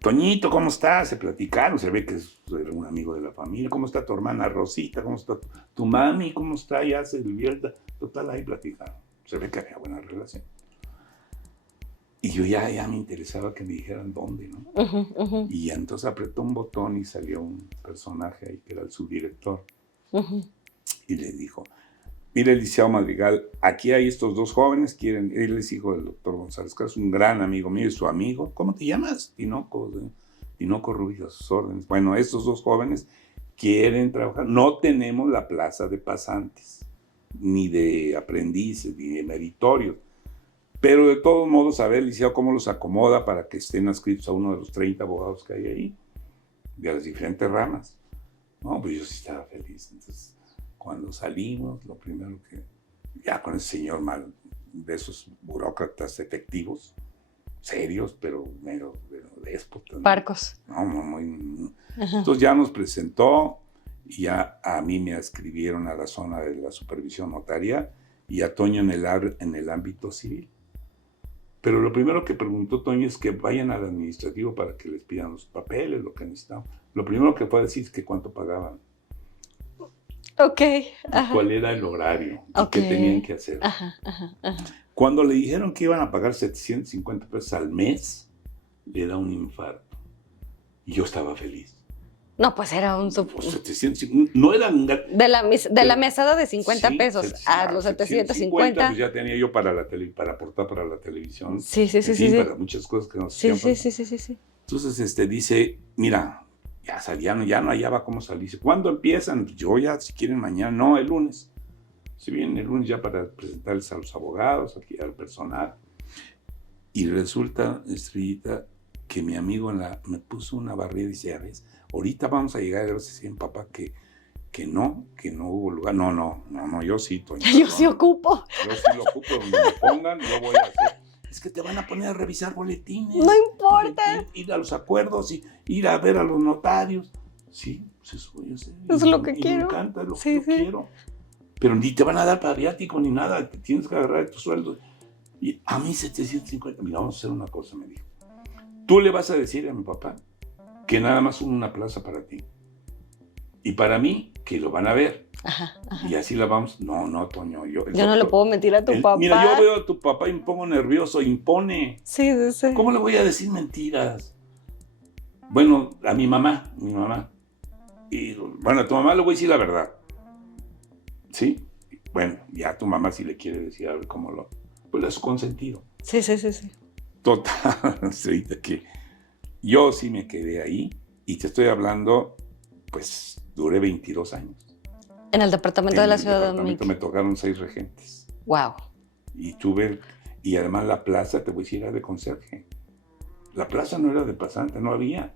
Toñito, ¿cómo estás? Se platicaron, se ve que es un amigo de la familia. ¿Cómo está tu hermana Rosita? ¿Cómo está tu mami? ¿Cómo está? Ya se divierta. Total, ahí platicaron. Se ve que había buena relación. Y yo ya me interesaba que me dijeran dónde, ¿no? Uh-huh. Y entonces apretó un botón y salió un personaje ahí que era el subdirector. Uh-huh. Y le dijo, mire, licenciado Madrigal, aquí hay estos 2 jóvenes, él es hijo del doctor González Cárdenas, un gran amigo mío, es su amigo. ¿Cómo te llamas? Tinoco Rubio, a sus órdenes. Bueno, estos 2 jóvenes quieren trabajar. No tenemos la plaza de pasantes, ni de aprendices, ni de meritorios. Pero de todos modos, a ver, licenciado, cómo los acomoda para que estén adscritos a uno de los 30 abogados que hay ahí, de las diferentes ramas. No, pues yo sí estaba feliz. Entonces, cuando salimos, lo primero que, ya con ese señor mal, de esos burócratas efectivos, serios, pero medio déspotas. Parcos. No, muy. Entonces ya nos presentó y ya a mí me adscribieron a la zona de la supervisión notarial y a Toño en el ámbito civil. Pero lo primero que preguntó Toño es que vayan al administrativo para que les pidan los papeles, lo que necesitaban. Lo primero que fue a decir es que cuánto pagaban. Ok. Ajá. Cuál era el horario y Ok. qué tenían que hacer. Ajá, ajá, ajá. Cuando le dijeron que iban a pagar 750 pesos al mes, le da un infarto. Y yo estaba feliz. No, pues era un... 750, no eran... De la mesada de 50 sí, pesos a los 750. Pues ya tenía yo para aportar para la televisión. Sí, sí, sí, En sí, fin, sí. para muchas cosas que nos Sí, hacían sí, falta. sí, sí, sí. Entonces dice, mira, ya no hallaba cómo salir. Dice, ¿cuándo empiezan? Yo ya, si quieren mañana, no, el lunes. Si vienen el lunes ya para presentarles a los abogados, aquí al personal. Y resulta, Estrellita, que mi amigo me puso una barrera y dice, a ver, ahorita vamos a llegar, gracias a mi papá, que no hubo lugar. No, yo sí, Toño. Yo sí ocupo. Yo sí lo ocupo, donde me pongan, yo voy a hacer. Es que te van a poner a revisar boletines. No importa. Ir a los acuerdos y ir a ver a los notarios. Sí, pues eso voy a hacer. Es lo que quiero. Me encanta, es lo Sí, que yo sí. quiero. Pero ni te van a dar para viático ni nada, te tienes que agarrar de tu sueldo. Y a mí 750, mira, vamos a hacer una cosa, me dijo. Tú le vas a decir a mi papá que nada más hubo una plaza para ti. Y para mí, que lo van a ver. Ajá, ajá. Y así la vamos. No, Toño. Yo no le puedo mentir a tu papá. Mira, yo veo a tu papá y me pongo nervioso, impone. Sí, sí, sí. ¿Cómo le voy a decir mentiras? Bueno, a mi mamá. Y bueno, a tu mamá le voy a decir la verdad. ¿Sí? Bueno, ya a tu mamá si le quiere decir a ver cómo lo... Pues es consentido. Sí, sí, sí, sí. Total, sí, que yo sí me quedé ahí y te estoy hablando, pues duré 22 años. En el departamento de la Ciudad de México. Me tocaron 6 regentes. Wow. Y además la plaza, te voy a decir, era de conserje. La plaza no era de pasante, no había.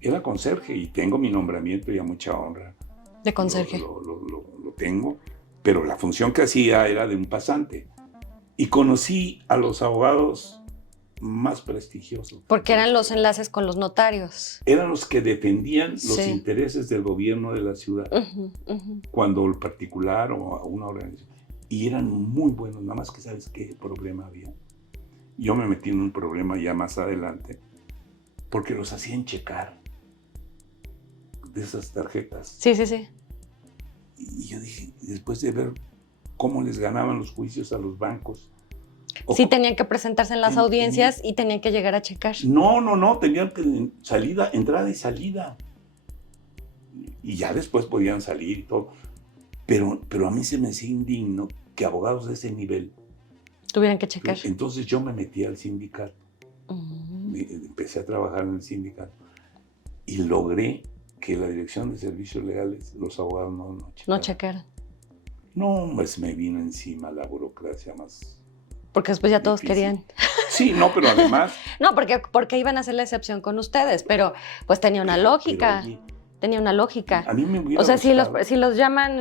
Era conserje y tengo mi nombramiento y a mucha honra. De conserje. Lo tengo, pero la función que hacía era de un pasante. Y conocí a los abogados más prestigiosos. Porque eran los enlaces con los notarios. Eran los que defendían los Sí. intereses del gobierno de la ciudad. Uh-huh, uh-huh. Cuando el particular o a una organización. Y eran muy buenos, nada más que ¿sabes qué problema había? Yo me metí en un problema ya más adelante, porque los hacían checar de esas tarjetas. Sí, sí, sí. Y yo dije, después de ver cómo les ganaban los juicios a los bancos. Sí, tenían que presentarse en las audiencias y tenían que llegar a checar. No, tenían que entrada y salida. Y ya después podían salir y todo. Pero a mí se me hacía indigno que abogados de ese nivel tuvieran que checar. Entonces yo me metí al sindicato. Uh-huh. Empecé a trabajar en el sindicato y logré que la Dirección de Servicios Legales, los abogados no checaran. No, pues me vino encima la burocracia más. Porque después ya todos difícil. querían. Sí, no, pero además... No, porque iban a hacer la excepción con ustedes, pero pues tenía una lógica. Oye, tenía una lógica. A mí me hubiera O sea, gustado. si los llaman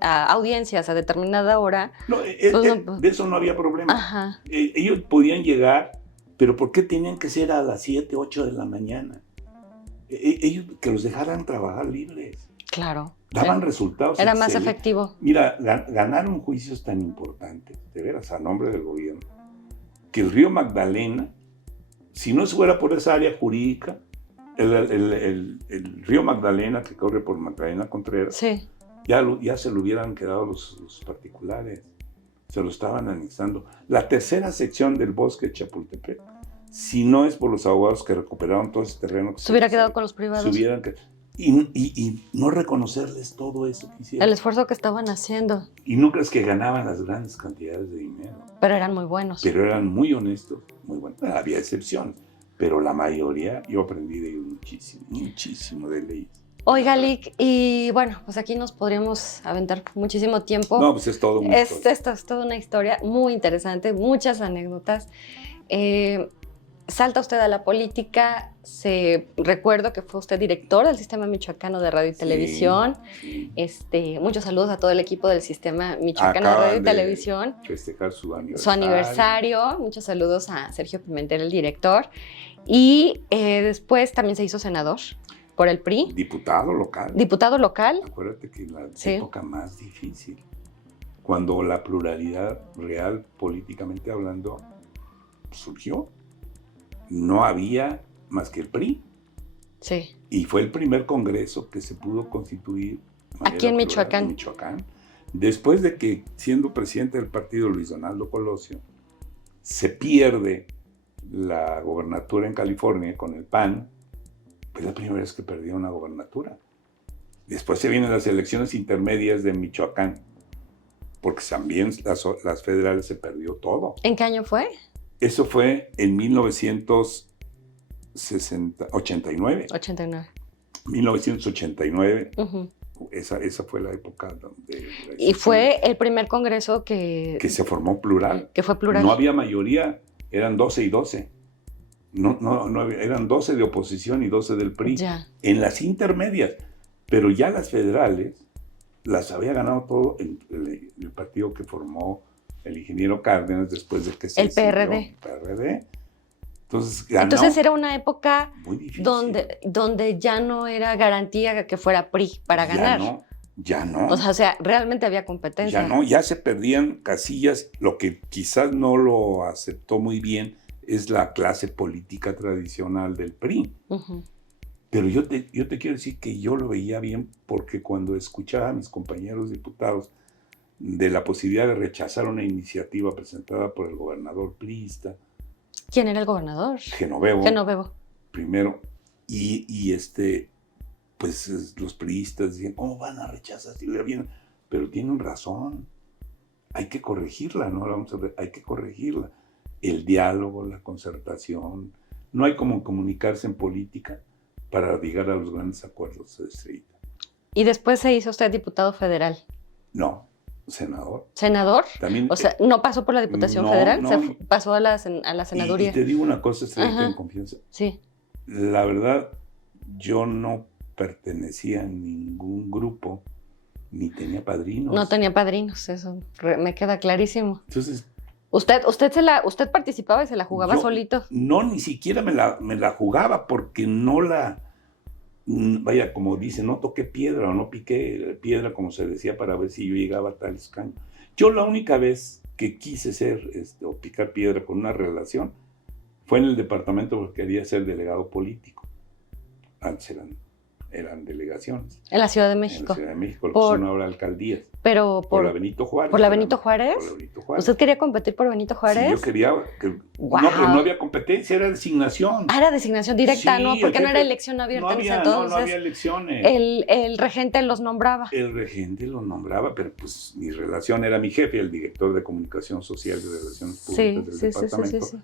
a audiencias a determinada hora... De eso no había problema. Ajá. Ellos podían llegar, pero ¿por qué tenían que ser a las 7, 8 de la mañana? Ellos que los dejaran trabajar libres. Claro. Daban resultados. Era más efectivo. Mira, ganar un juicio es tan importante, de veras, a nombre del gobierno, que el río Magdalena, si no fuera por esa área jurídica, el río Magdalena, que corre por Magdalena Contreras, sí. ya se lo hubieran quedado los particulares, se lo estaban anexando. La tercera sección del bosque de Chapultepec, si no es por los abogados que recuperaron todo ese terreno, se hubiera quedado con los privados. Y no reconocerles todo eso que hicieron. El esfuerzo que estaban haciendo. Y no crees que ganaban las grandes cantidades de dinero. Pero eran muy buenos. Pero eran muy honestos, muy buenos. Había excepciones, pero la mayoría, yo aprendí de ellos muchísimo de leyes. Oiga, Lic, y bueno, pues aquí nos podríamos aventar muchísimo tiempo. No, pues es todo una historia. Esto es toda una historia muy interesante, muchas anécdotas. Salta usted a la política, recuerdo que fue usted director del Sistema Michoacano de Radio y Televisión. Sí. Muchos saludos a todo el equipo del Sistema Michoacano de Radio y Televisión. Festejar su aniversario. Su aniversario. Muchos saludos a Sergio Pimentel, el director. Y después también se hizo senador por el PRI. Diputado local. Diputado local. Acuérdate que en la Sí. época más difícil. cuando la pluralidad real, políticamente hablando, surgió. No había más que el PRI. Sí. Y fue el primer congreso que se pudo constituir aquí en Michoacán. En Michoacán. Después de que, siendo presidente del partido Luis Donaldo Colosio, se pierde la gobernatura en California con el PAN, pues la primera vez que perdió una gobernatura. Después se vienen las elecciones intermedias de Michoacán, porque también las federales se perdió todo. ¿En qué año fue? Eso fue en 1989. 89. 1989. Uh-huh. Esa fue la época donde... Y fue el primer congreso que se formó plural. Que fue plural. No había mayoría, eran 12 y 12. No eran 12 de oposición y 12 del PRI. Ya. En las intermedias. Pero ya las federales las había ganado todo el partido que formó el ingeniero Cárdenas después de que se el PRD. Entonces ganó. Entonces era una época muy difícil. donde ya no era garantía que fuera PRI para ganar. Ya no. O sea, realmente había competencia. Ya no, ya se perdían casillas. Lo que quizás no lo aceptó muy bien es la clase política tradicional del PRI. Uh-huh. Pero yo te quiero decir que yo lo veía bien porque cuando escuchaba a mis compañeros diputados de la posibilidad de rechazar una iniciativa presentada por el gobernador priista. ¿Quién era el gobernador? Genovevo. Primero. Y pues los priistas decían, ¿cómo van a rechazar si le vienen? Pero tienen razón. Hay que corregirla, ¿no? Hay que corregirla. El diálogo, la concertación. No hay como comunicarse en política para llegar a los grandes acuerdos de Estrellita. ¿Y después se hizo usted diputado federal? No, senador. ¿Senador? También, o sea, ¿no pasó por la Diputación Federal? Pasó a la senaduría. Y te digo una cosa, Estrellita, en confianza. Sí. La verdad, yo no pertenecía a ningún grupo, ni tenía padrinos. No tenía padrinos, eso me queda clarísimo. Entonces... ¿Usted participaba y se la jugaba solito? No, ni siquiera me la jugaba porque no la... Vaya, como dice, no toqué piedra o no piqué piedra, como se decía, para ver si yo llegaba a tal escaño. Yo la única vez que quise ser o picar piedra con una relación fue en el departamento porque quería ser delegado político. Antes eran delegaciones. En la Ciudad de México. En la Ciudad de México, lo que son ahora alcaldías. Pero por la Benito Juárez. ¿Por la Benito Juárez? Por la Benito Juárez. ¿Usted quería competir por Benito Juárez? Sí, yo quería... Wow. No, pero no había competencia, era designación. Ah, era designación directa, sí, ¿no? Porque no era elección abierta en ese entonces. No había elecciones. El regente los nombraba. El regente los nombraba, pero pues mi relación era mi jefe, el director de Comunicación Social y Relaciones Públicas del departamento. Sí.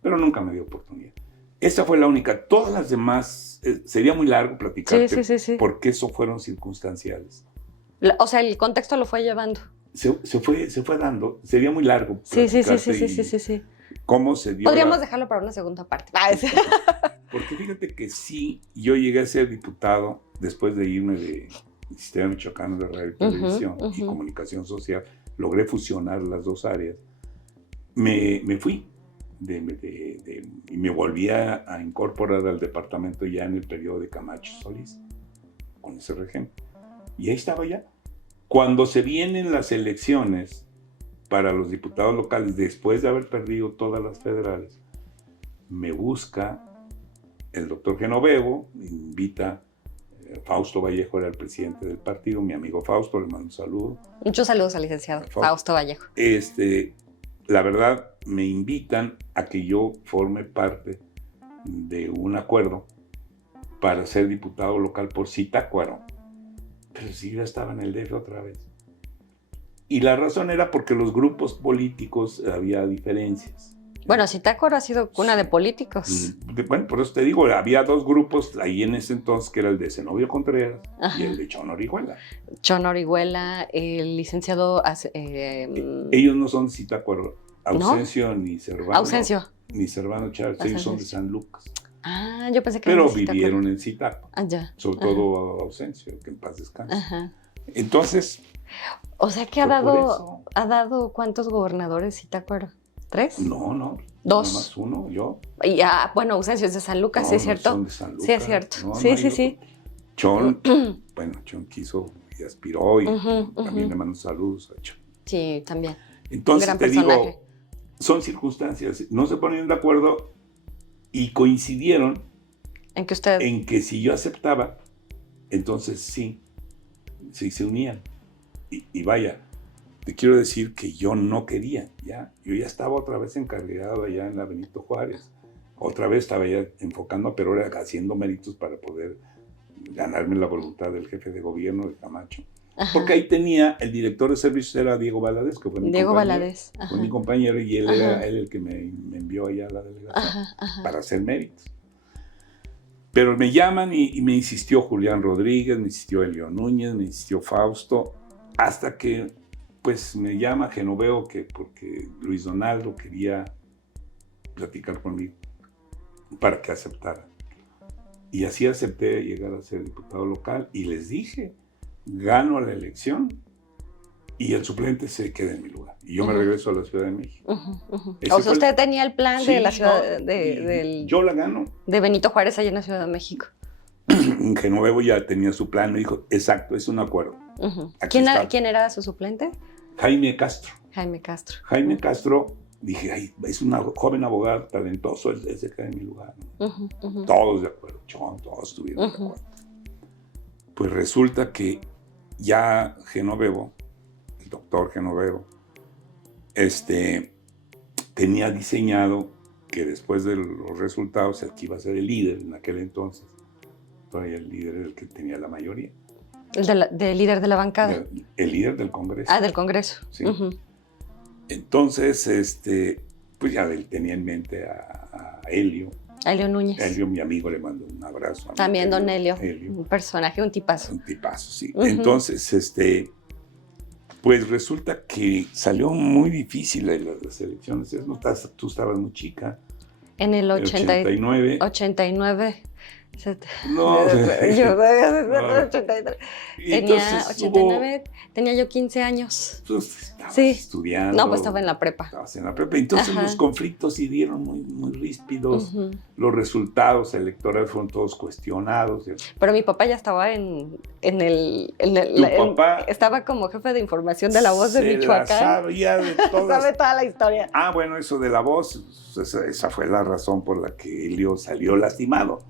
Pero nunca me dio oportunidad. Esa fue la única. Todas las demás, sería muy largo platicarte porque eso fueron circunstanciales. O sea, el contexto lo fue llevando. Se fue dando. Sería muy largo. Sí. ¿Cómo se dio? Podríamos dejarlo para una segunda parte. Porque fíjate que sí, yo llegué a ser diputado después de irme del Sistema Michoacano de Radio y Televisión y Comunicación Social. Logré fusionar las dos áreas. Me fui y me volví a incorporar al departamento ya en el periodo de Camacho Solís, con ese regente. Y ahí estaba ya. Cuando se vienen las elecciones para los diputados locales, después de haber perdido todas las federales, me busca el doctor Genovevo, me invita, Fausto Vallejo era el presidente del partido, mi amigo Fausto, le mando un saludo. Muchos saludos al licenciado Fausto Vallejo. La verdad, me invitan a que yo forme parte de un acuerdo para ser diputado local por Zitácuaro. Pero si yo ya estaba en el DF otra vez. Y la razón era porque los grupos políticos había diferencias. Bueno, Zitácuaro ha sido cuna de políticos. Bueno, por eso te digo, había dos grupos ahí en ese entonces, que era el de Zenobio Contreras y el de Chon Orihuela. Chon Orihuela, el licenciado... ellos no son de Zitácuaro, Ausencio, ¿no? Ni Servano. Ausencio. Ni Servano Chávez, ellos son de San Lucas. Ah, yo pensé que pero vivieron en Zitácuaro. Ah, ya. Sobre todo Ausencio, que en paz descanse. Entonces... O sea que ha dado ¿cuántos gobernadores Zitácuaro? ¿3? No. 2. Nada más uno, yo. Y bueno, Ausencio es de San Lucas, ¿sí es cierto? Son de San Lucas. Sí, es cierto. No, sí. Chon, bueno, Chon quiso y aspiró y también le mando saludos a Chon. Sí, también. Entonces Gran te personaje. digo, son circunstancias, no se ponían de acuerdo y coincidieron En que usted... en que si yo aceptaba, entonces sí se unían. Y vaya, te quiero decir que yo no quería, yo ya estaba otra vez encargado allá en la Benito Juárez. Otra vez estaba ya enfocando, pero era haciendo méritos para poder ganarme la voluntad del jefe de gobierno de Camacho. Ajá. Porque ahí tenía, el director de servicios era Diego Valadez, que fue mi Diego compañero. Valadez. Ajá. Fue mi compañero y él Ajá. era él el que me envió allá a la delegación Ajá. para hacer méritos. Pero me llaman y me insistió Julián Rodríguez, me insistió Elio Núñez, me insistió Fausto, hasta que pues me llama Genoveo porque Luis Donaldo quería platicar conmigo para que aceptara. Y así acepté llegar a ser diputado local y les dije, gano la elección y el suplente se queda en mi lugar. Y yo me regreso a la Ciudad de México. O sea, usted tenía el plan de la ciudad yo la gano. De Benito Juárez allá en la Ciudad de México. Genoveo ya tenía su plan, me dijo, exacto, es un acuerdo. ¿Quién era su suplente? Jaime Castro. Jaime Castro. Jaime Castro, dije, ay, es un joven abogado talentoso, él se queda en mi lugar. Todos de acuerdo, todos estuvieron de acuerdo. Pues resulta que ya Genoveo, el doctor Genoveo, tenía diseñado que después de los resultados, el que iba a ser el líder en aquel entonces, todavía el líder era el que tenía la mayoría. ¿El líder de la bancada? El líder del Congreso. Del Congreso. Sí. Entonces, pues ya él tenía en mente a Elio. A Elio Núñez. Elio, mi amigo, le mando un abrazo. También don Elio. Un personaje, un tipazo. Un tipazo, sí. Entonces, pues resulta que salió muy difícil las elecciones. Tú estabas muy chica. En el 89. 89. No, yo todavía 83. Tenía 89, tenía yo 15 años. Pues estabas estudiando. No, pues estaba en la prepa. Estabas en la prepa. Entonces los conflictos se dieron muy, muy ríspidos. Los resultados electorales fueron todos cuestionados. Pero mi papá ya estaba en el papá estaba como jefe de información de La Voz de Michoacán. Sabía de todas. Sabe toda la historia. Bueno, eso de La Voz, esa fue la razón por la que Elio salió lastimado.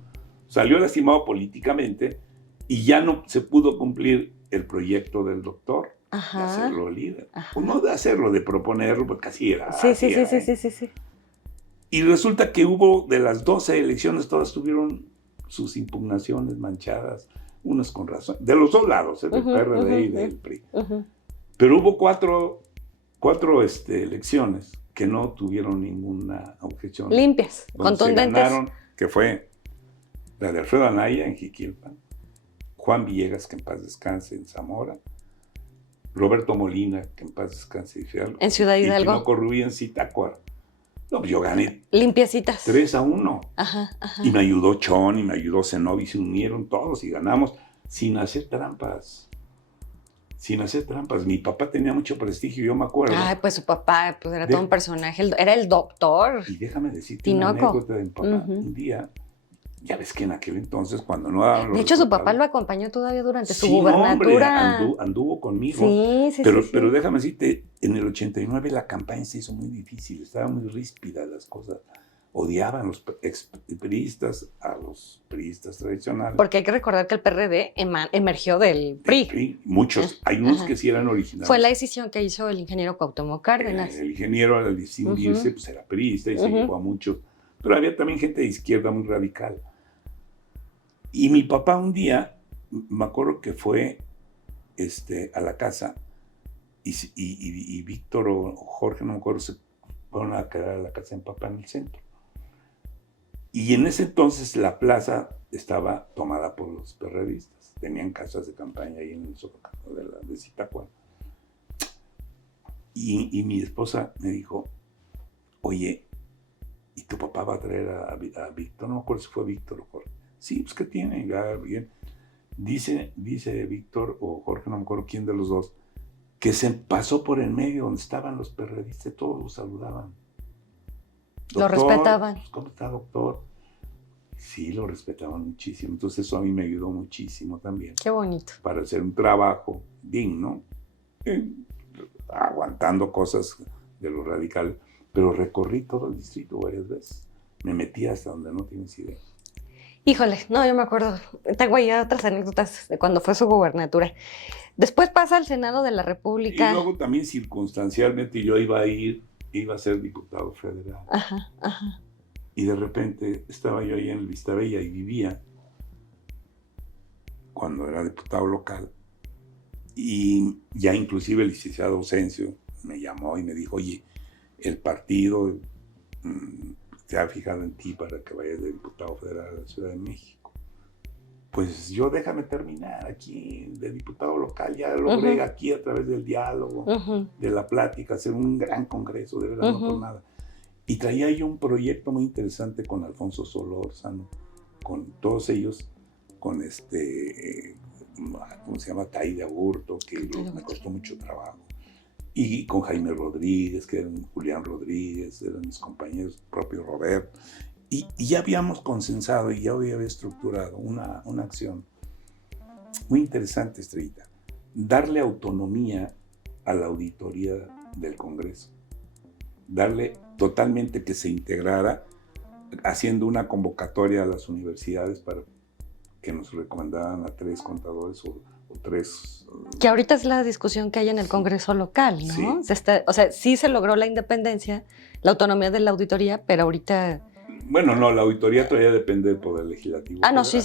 Salió lastimado políticamente y ya no se pudo cumplir el proyecto del doctor de hacerlo líder. O no de hacerlo, de proponerlo, porque así era. Sí. Y resulta que hubo de las 12 elecciones, todas tuvieron sus impugnaciones manchadas, unas con razón, de los dos lados, del PRD y del PRI. Pero hubo cuatro elecciones que no tuvieron ninguna objeción. Limpias, contundentes. Se ganaron, que fue la de Alfredo Anaya en Jiquilpan, Juan Villegas, que en paz descanse, en Zamora, Roberto Molina, que en paz descanse, en Ciudad Hidalgo, y Tinoco Rubí en Zitácuaro. No, pues yo gané limpiecitas 3-1. Y me ayudó Chon y me ayudó Zenobi, se unieron todos y ganamos sin hacer trampas. Mi papá tenía mucho prestigio, yo me acuerdo. Pues su papá pues era todo un personaje, era el doctor. Y déjame decirte Tinoco. una anécdota de mi papá. Un día, ya ves que en aquel entonces, cuando no daban los De hecho, su papá lo acompañó todavía durante su gubernatura. Hombre, anduvo conmigo. Sí. Pero déjame decirte, en el 89 la campaña se hizo muy difícil, estaban muy ríspidas las cosas. Odiaban los expriistas a los priistas tradicionales. Porque hay que recordar que el PRD emergió del PRI. Muchos, hay unos que sí eran originales. Fue la decisión que hizo el ingeniero Cuauhtémoc Cárdenas. El ingeniero al distinguirse pues era priista y se llevó a muchos. Pero había también gente de izquierda muy radical. Y mi papá un día, me acuerdo que fue a la casa y Víctor o Jorge, no me acuerdo, se fueron a quedar a la casa de mi papá en el centro. Y en ese entonces la plaza estaba tomada por los perredistas. Tenían casas de campaña ahí en el Zócalo de Zitácuaro. Y mi esposa me dijo, oye, ¿y tu papá va a traer a Víctor? No me acuerdo si fue Víctor o Jorge. Sí, pues ¿qué tiene? Ya, bien. Dice Víctor o Jorge, no me acuerdo quién de los dos, que se pasó por el medio donde estaban los perredistas, todos lo saludaban. Doctor, lo respetaban. Pues, ¿cómo está, doctor? Sí, lo respetaban muchísimo. Entonces eso a mí me ayudó muchísimo también. Qué bonito. Para hacer un trabajo digno, levantando cosas de los radicales, pero recorrí todo el distrito varias veces. Me metí hasta donde no tienes idea. Híjole, no, yo me acuerdo. Tengo ahí otras anécdotas de cuando fue su gubernatura. Después pasa al Senado de la República. Y luego también circunstancialmente yo iba a ser diputado federal. Ajá, ajá. Y de repente estaba yo ahí en el Vistabella y vivía cuando era diputado local. Y ya inclusive el licenciado Ausencio me llamó y me dijo, oye, el partido se ha fijado en ti para que vayas de diputado federal a la Ciudad de México. Pues yo déjame terminar aquí de diputado local, ya logré aquí a través del diálogo, de la plática, hacer un gran congreso, de verdad no por nada. Y traía yo un proyecto muy interesante con Alfonso Solórzano, con todos ellos, con ¿cómo se llama? Taide Aburto, que me costó mucho trabajo. Y con Jaime Rodríguez, que eran Julián Rodríguez, eran mis compañeros, propio Roberto. Y ya habíamos consensado y ya había estructurado una acción muy interesante, Estrellita. Darle autonomía a la auditoría del Congreso. Darle totalmente que se integrara, haciendo una convocatoria a las universidades para que nos recomendaran a 3 contadores o 3... Que ahorita es la discusión que hay en el Congreso local, ¿no? Sí. O sea, sí se logró la independencia, la autonomía de la auditoría, pero ahorita... Bueno, no, la auditoría todavía depende del Poder Legislativo. Ah, no, sí.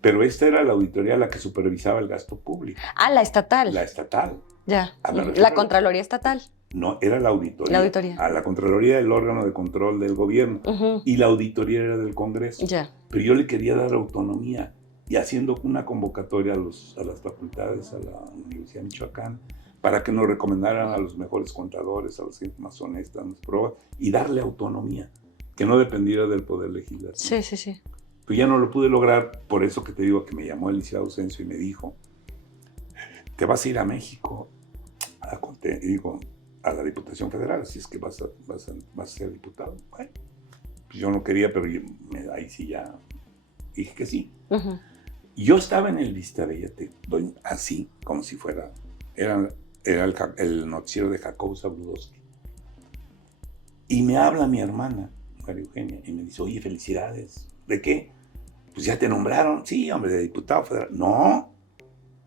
Pero esta era la auditoría la que supervisaba el gasto público. Ah, la estatal. La estatal. Ya, la Contraloría Estatal. No, era la auditoría. La auditoría. A la Contraloría del órgano de control del gobierno. Y la auditoría era del Congreso. Ya. Pero yo le quería dar autonomía y haciendo una convocatoria a las facultades, a la Universidad de Michoacán, para que nos recomendaran a los mejores contadores, a las gente más honestas, más probas, y darle autonomía, que no dependiera del Poder Legislativo. Sí. Pero ya no lo pude lograr, por eso que te digo que me llamó el licenciado Ausencio y me dijo, te vas a ir a México a la Diputación Federal, así es que vas a ser diputado. Bueno, pues yo no quería, pero ahí sí ya dije que sí. Yo estaba en el Vistabella, así, como si fuera, era el noticiero de Jacobo Zabludowski. Y me habla mi hermana, María Eugenia, y me dice, oye, felicidades. ¿De qué? Pues ya te nombraron. Sí, hombre, de diputado federal. No,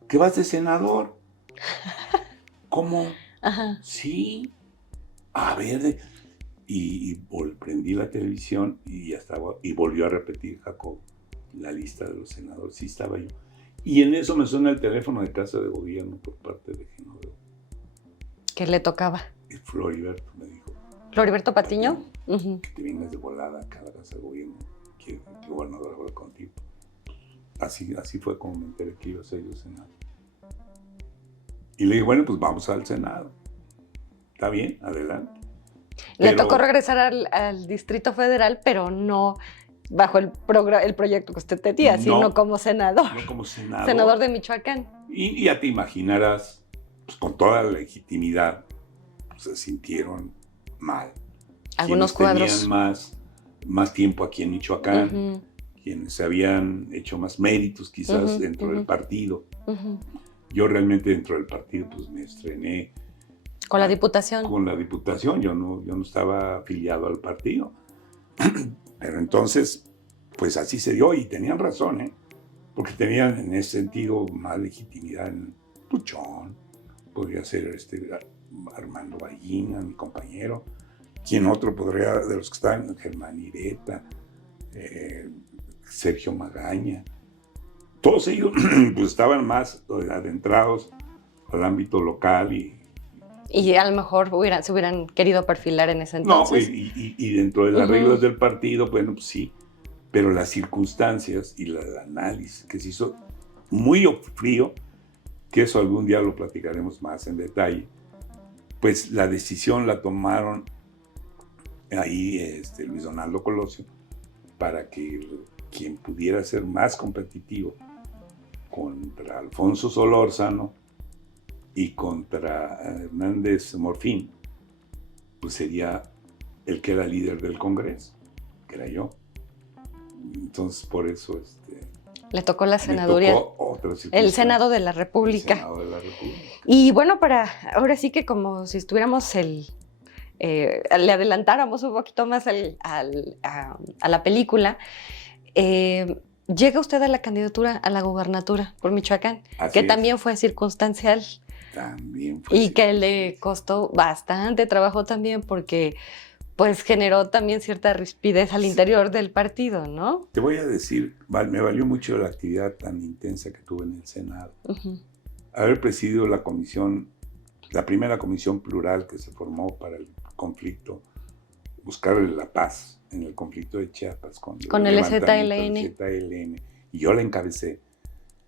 que vas de senador. ¿Cómo? Ajá. Sí. A ver, y prendí la televisión y ya estaba, y volvió a repetir Jacobo la lista de los senadores. Sí, estaba yo. Y en eso me suena el teléfono de Casa de Gobierno por parte de Genoveva. ¿Qué le tocaba? Y Floriberto me dijo. ¿Floriberto Patiño? Que te vienes de volada acá a la Casa de Gobierno, que el gobernador habla contigo. Así fue como me enteré que iba a ser yo senador. Y le dije, bueno, pues vamos al Senado. ¿Está bien? Adelante. Le tocó regresar al Distrito Federal, pero no bajo el proyecto que usted tenía, sino como senador. No como senador. Senador de Michoacán. Y ya te imaginarás, pues, con toda la legitimidad, pues, se sintieron mal. Algunos quienes cuadros. Tenían más tiempo aquí en Michoacán, quienes habían hecho más méritos quizás dentro del partido. Yo realmente dentro del partido pues me estrené. ¿Con la diputación? Con la diputación, yo no estaba afiliado al partido. Pero entonces, pues así se dio y tenían razón, porque tenían en ese sentido más legitimidad en Puchón, podría ser Armando Ballina, mi compañero. ¿Quién otro podría, de los que están? Germán Ireta, Sergio Magaña. Todos ellos pues, estaban más adentrados al ámbito local y a lo mejor se hubieran querido perfilar en ese entonces. No, y dentro de las reglas del partido, bueno, pues sí, pero las circunstancias y el análisis que se hizo muy frío, que eso algún día lo platicaremos más en detalle, pues la decisión la tomaron ahí Luis Donaldo Colosio para que quien pudiera ser más competitivo contra Alfonso Solórzano y contra Hernández Morfín, pues sería el que era líder del Congreso, que era yo. Entonces, por eso le tocó la senaduría. Le tocó otra el Senado de la República. El Senado de la República. Y bueno, ahora sí que como si estuviéramos le adelantáramos un poquito más a la película, llega usted a la candidatura a la gubernatura por Michoacán, Así que es. también fue circunstancial También fue y que le costó bastante trabajo también porque pues generó también cierta rispidez al interior del partido, ¿no? Te voy a decir, me valió mucho la actividad tan intensa que tuve en el Senado. Uh-huh. Haber presidido la comisión, la primera comisión plural que se formó para el conflicto, buscar la paz en el conflicto de Chiapas con el levantamiento del ZLN, y yo la encabecé.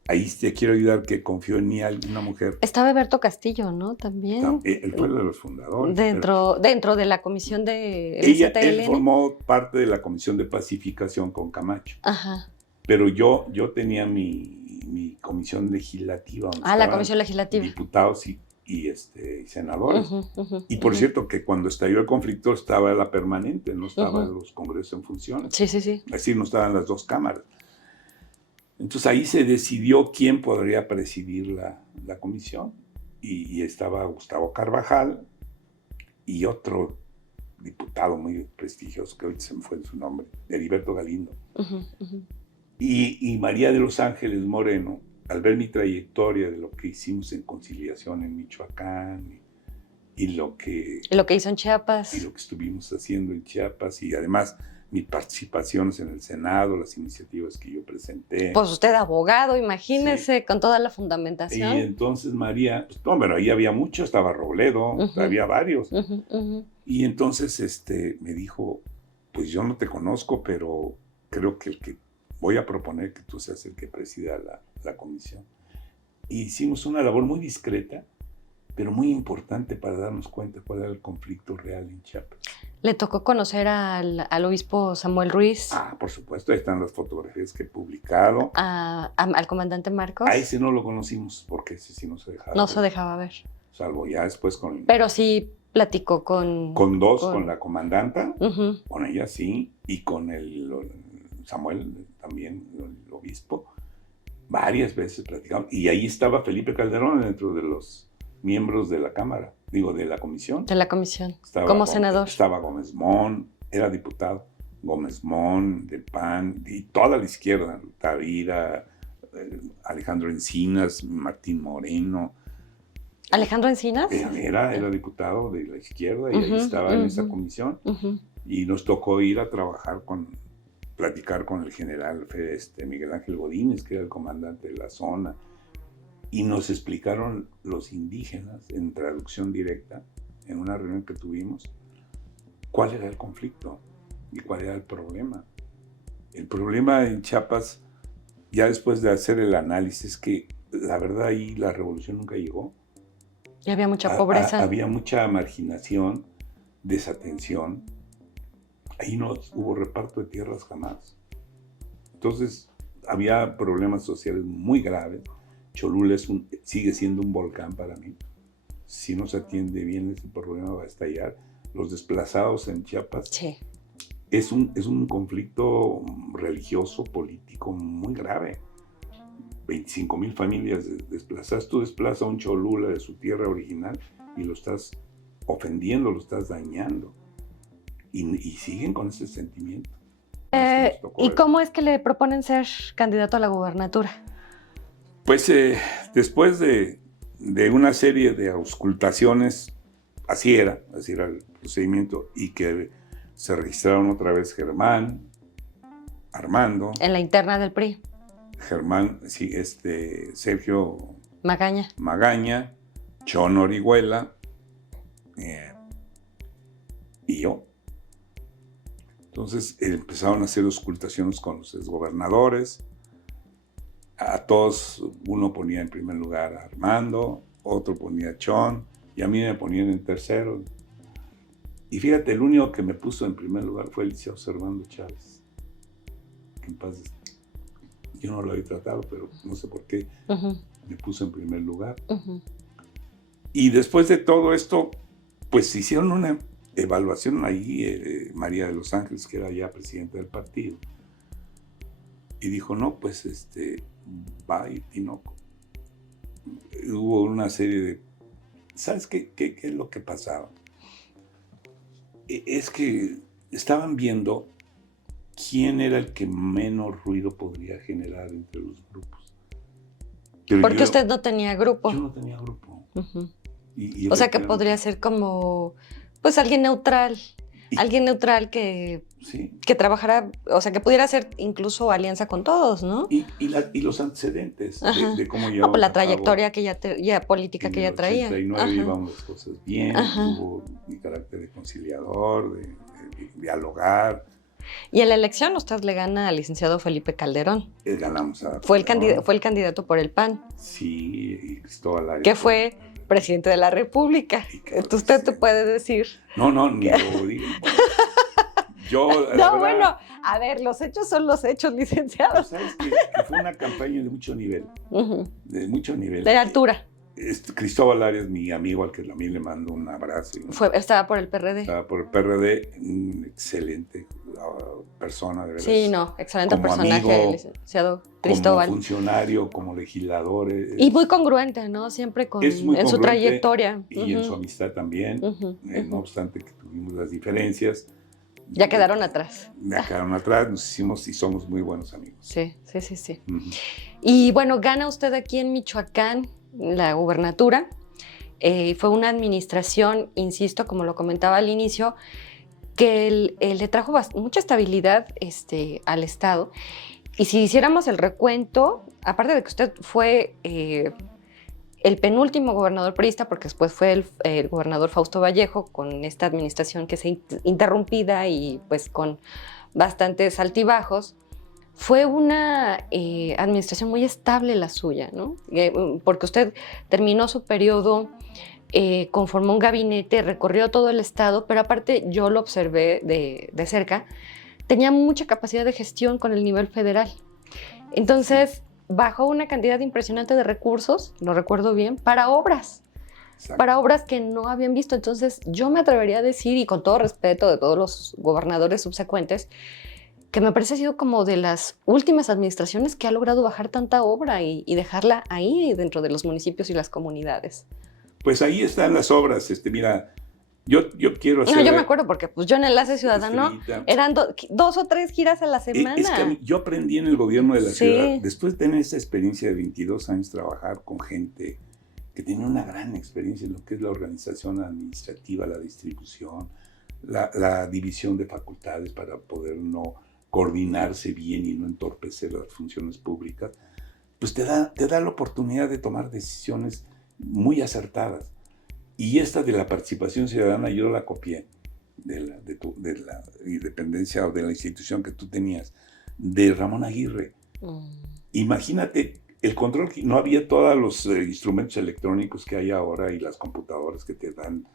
Ahí te quiero ayudar, que confió en mí una mujer. Estaba Alberto Castillo, ¿no? También. Él fue uno de los fundadores. Dentro de la comisión de ZLN. Él formó parte de la comisión de pacificación con Camacho. Ajá. Pero yo tenía mi comisión legislativa. La comisión legislativa. Diputados y senadores. Y por cierto, que cuando estalló el conflicto estaba la permanente, no estaban los congresos en funciones. Sí. Es decir, no estaban las dos cámaras. Entonces ahí se decidió quién podría presidir la comisión. Y estaba Gustavo Carvajal y otro diputado muy prestigioso, que hoy se me fue su nombre, Heriberto Galindo. Y María de los Ángeles Moreno, al ver mi trayectoria de lo que hicimos en conciliación en Michoacán y lo que hizo en Chiapas. Y lo que estuvimos haciendo en Chiapas, y además mis participaciones en el Senado, las iniciativas que yo presenté. Pues usted abogado, imagínese, con toda la fundamentación. Y entonces María, pero ahí había mucho, estaba Robledo, había varios. Y entonces me dijo, pues yo no te conozco, pero creo que el que voy a proponer que tú seas el que presida la comisión. Y hicimos una labor muy discreta, pero muy importante para darnos cuenta cuál era el conflicto real en Chiapas. ¿Le tocó conocer al obispo Samuel Ruiz? Por supuesto, ahí están las fotografías que he publicado. ¿Al comandante Marcos? Ahí sí no lo conocimos, porque ese sí no se dejaba ver. No se dejaba ver. Salvo ya después con... Pero sí platicó con... Con la comandanta, con ella sí, y con el Samuel también, el obispo. Varias veces platicamos. Y ahí estaba Felipe Calderón dentro de los miembros de la Cámara, de la comisión. De la comisión, como senador. Estaba Gómez Mon, era diputado. Gómez Mon, del PAN, y toda la izquierda, Tavira, Alejandro Encinas, Martín Moreno. ¿Alejandro Encinas? Era diputado de la izquierda y ahí estaba en esa comisión. Y nos tocó ir a platicar con el general Miguel Ángel Godínez, que era el comandante de la zona. Y nos explicaron los indígenas, en traducción directa, en una reunión que tuvimos, cuál era el conflicto y cuál era el problema. El problema en Chiapas, ya después de hacer el análisis, es que la verdad ahí la revolución nunca llegó. Y había mucha pobreza. Había mucha marginación, desatención. Ahí no hubo reparto de tierras jamás. Entonces había problemas sociales muy graves. Cholula sigue siendo un volcán para mí. Si no se atiende bien, ese problema va a estallar. Los desplazados en Chiapas es un conflicto religioso, político muy grave. 25,000 familias desplazadas. Tú desplazas a un Cholula de su tierra original y lo estás ofendiendo, lo estás dañando. Y siguen con ese sentimiento. ¿Y cómo es que le proponen ser candidato a la gubernatura? Pues después de una serie de auscultaciones, así era el procedimiento, y que se registraron otra vez Germán, Armando. En la interna del PRI. Germán, sí, Sergio Magaña, Chon Orihuela y yo. Entonces empezaron a hacer auscultaciones con los exgobernadores. A todos, uno ponía en primer lugar a Armando, otro ponía a Chon, y a mí me ponían en tercero. Y fíjate, el único que me puso en primer lugar fue el licenciado Servando Chávez. Que en paz, yo no lo había tratado, pero no sé por qué me puso en primer lugar. Y después de todo esto, pues hicieron una evaluación ahí, María de los Ángeles, que era ya presidenta del partido, y dijo, no, pues va a ir Tinoco. hubo una serie de... ¿Sabes qué es lo que pasaba? Es que estaban viendo quién era el que menos ruido podría generar entre los grupos. Pero porque usted no tenía grupo. Yo no tenía grupo. Uh-huh. Y o sea que podría ser como, pues alguien neutral. Alguien neutral que trabajara, o sea, que pudiera hacer incluso alianza con todos, ¿no? Y los antecedentes de cómo llevamos pues la trayectoria que ya política que ya traía. En el 89 llevamos las cosas bien, hubo mi carácter de conciliador, de dialogar. Y en la elección usted le gana al licenciado Felipe Calderón. Ganamos a fue el candidato por el PAN. Sí, y Cristóbal Arias. Que fue presidente de la República. Entonces usted te puede decir. No, ni lo digo. Yo, no, bueno, a ver, los hechos son los hechos, licenciado. ¿Sabes que fue una campaña de mucho nivel? De mucho nivel. De altura. Cristóbal Arias, mi amigo, al que también le mando un abrazo. Estaba por el PRD. Estaba por el PRD, un excelente persona, de verdad. Sí, no, excelente como personaje, amigo, el licenciado Cristóbal. Como funcionario, como legislador. Y muy congruente, ¿no? Siempre en su trayectoria. Y en su amistad también, no obstante que tuvimos las diferencias. Ya quedaron atrás. Ya quedaron atrás, nos hicimos y somos muy buenos amigos. Sí. Y bueno, gana usted aquí en Michoacán la gubernatura. Fue una administración, insisto, como lo comentaba al inicio, que le trajo mucha estabilidad al Estado. Y si hiciéramos el recuento, aparte de que usted fue el penúltimo gobernador priista, porque después fue el gobernador Fausto Vallejo, con esta administración que se interrumpida y pues con bastantes altibajos, fue una administración muy estable la suya, ¿no? Porque usted terminó su periodo, conformó un gabinete, recorrió todo el estado, pero aparte yo lo observé de cerca, tenía mucha capacidad de gestión con el nivel federal. Entonces, bajó una cantidad impresionante de recursos, lo recuerdo bien, para obras. Exacto. Para obras que no habían visto. Entonces, yo me atrevería a decir, y con todo respeto de todos los gobernadores subsecuentes, que me parece ha sido como de las últimas administraciones que ha logrado bajar tanta obra y dejarla ahí dentro de los municipios y las comunidades. Pues ahí están las obras. Mira, yo quiero hacer... No, yo me acuerdo porque pues yo en Enlace Ciudadano eran 2 o 3 giras a la semana. Es que yo aprendí en el gobierno de la ciudad, después de tener esa experiencia de 22 años, trabajar con gente que tiene una gran experiencia en lo que es la organización administrativa, la distribución, la división de facultades para poder no coordinarse bien y no entorpecer las funciones públicas, pues te da la oportunidad de tomar decisiones muy acertadas. Y esta de la participación ciudadana yo la copié de la independencia o de la institución que tú tenías, de Ramón Aguirre. Imagínate el control, no había todos los instrumentos electrónicos que hay ahora y las computadoras que te dan.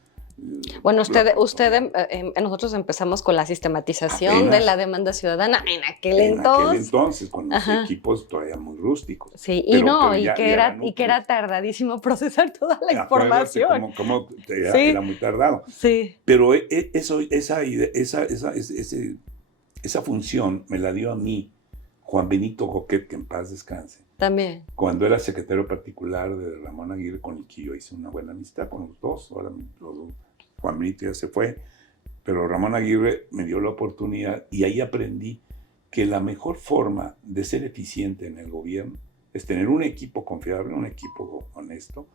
Bueno, nosotros empezamos con la sistematización de la demanda ciudadana en aquel entonces, con los equipos todavía muy rústicos. Sí, que era tardadísimo procesar toda la información. Era muy tardado. Sí. Pero esa función me la dio a mí Juan Benito Joquet, que en paz descanse. También. Cuando era secretario particular de Ramón Aguirre, con el que yo hice una buena amistad con los dos. Ahora Juan Benito ya se fue, pero Ramón Aguirre me dio la oportunidad y ahí aprendí que la mejor forma de ser eficiente en el gobierno es tener un equipo confiable, un equipo honesto,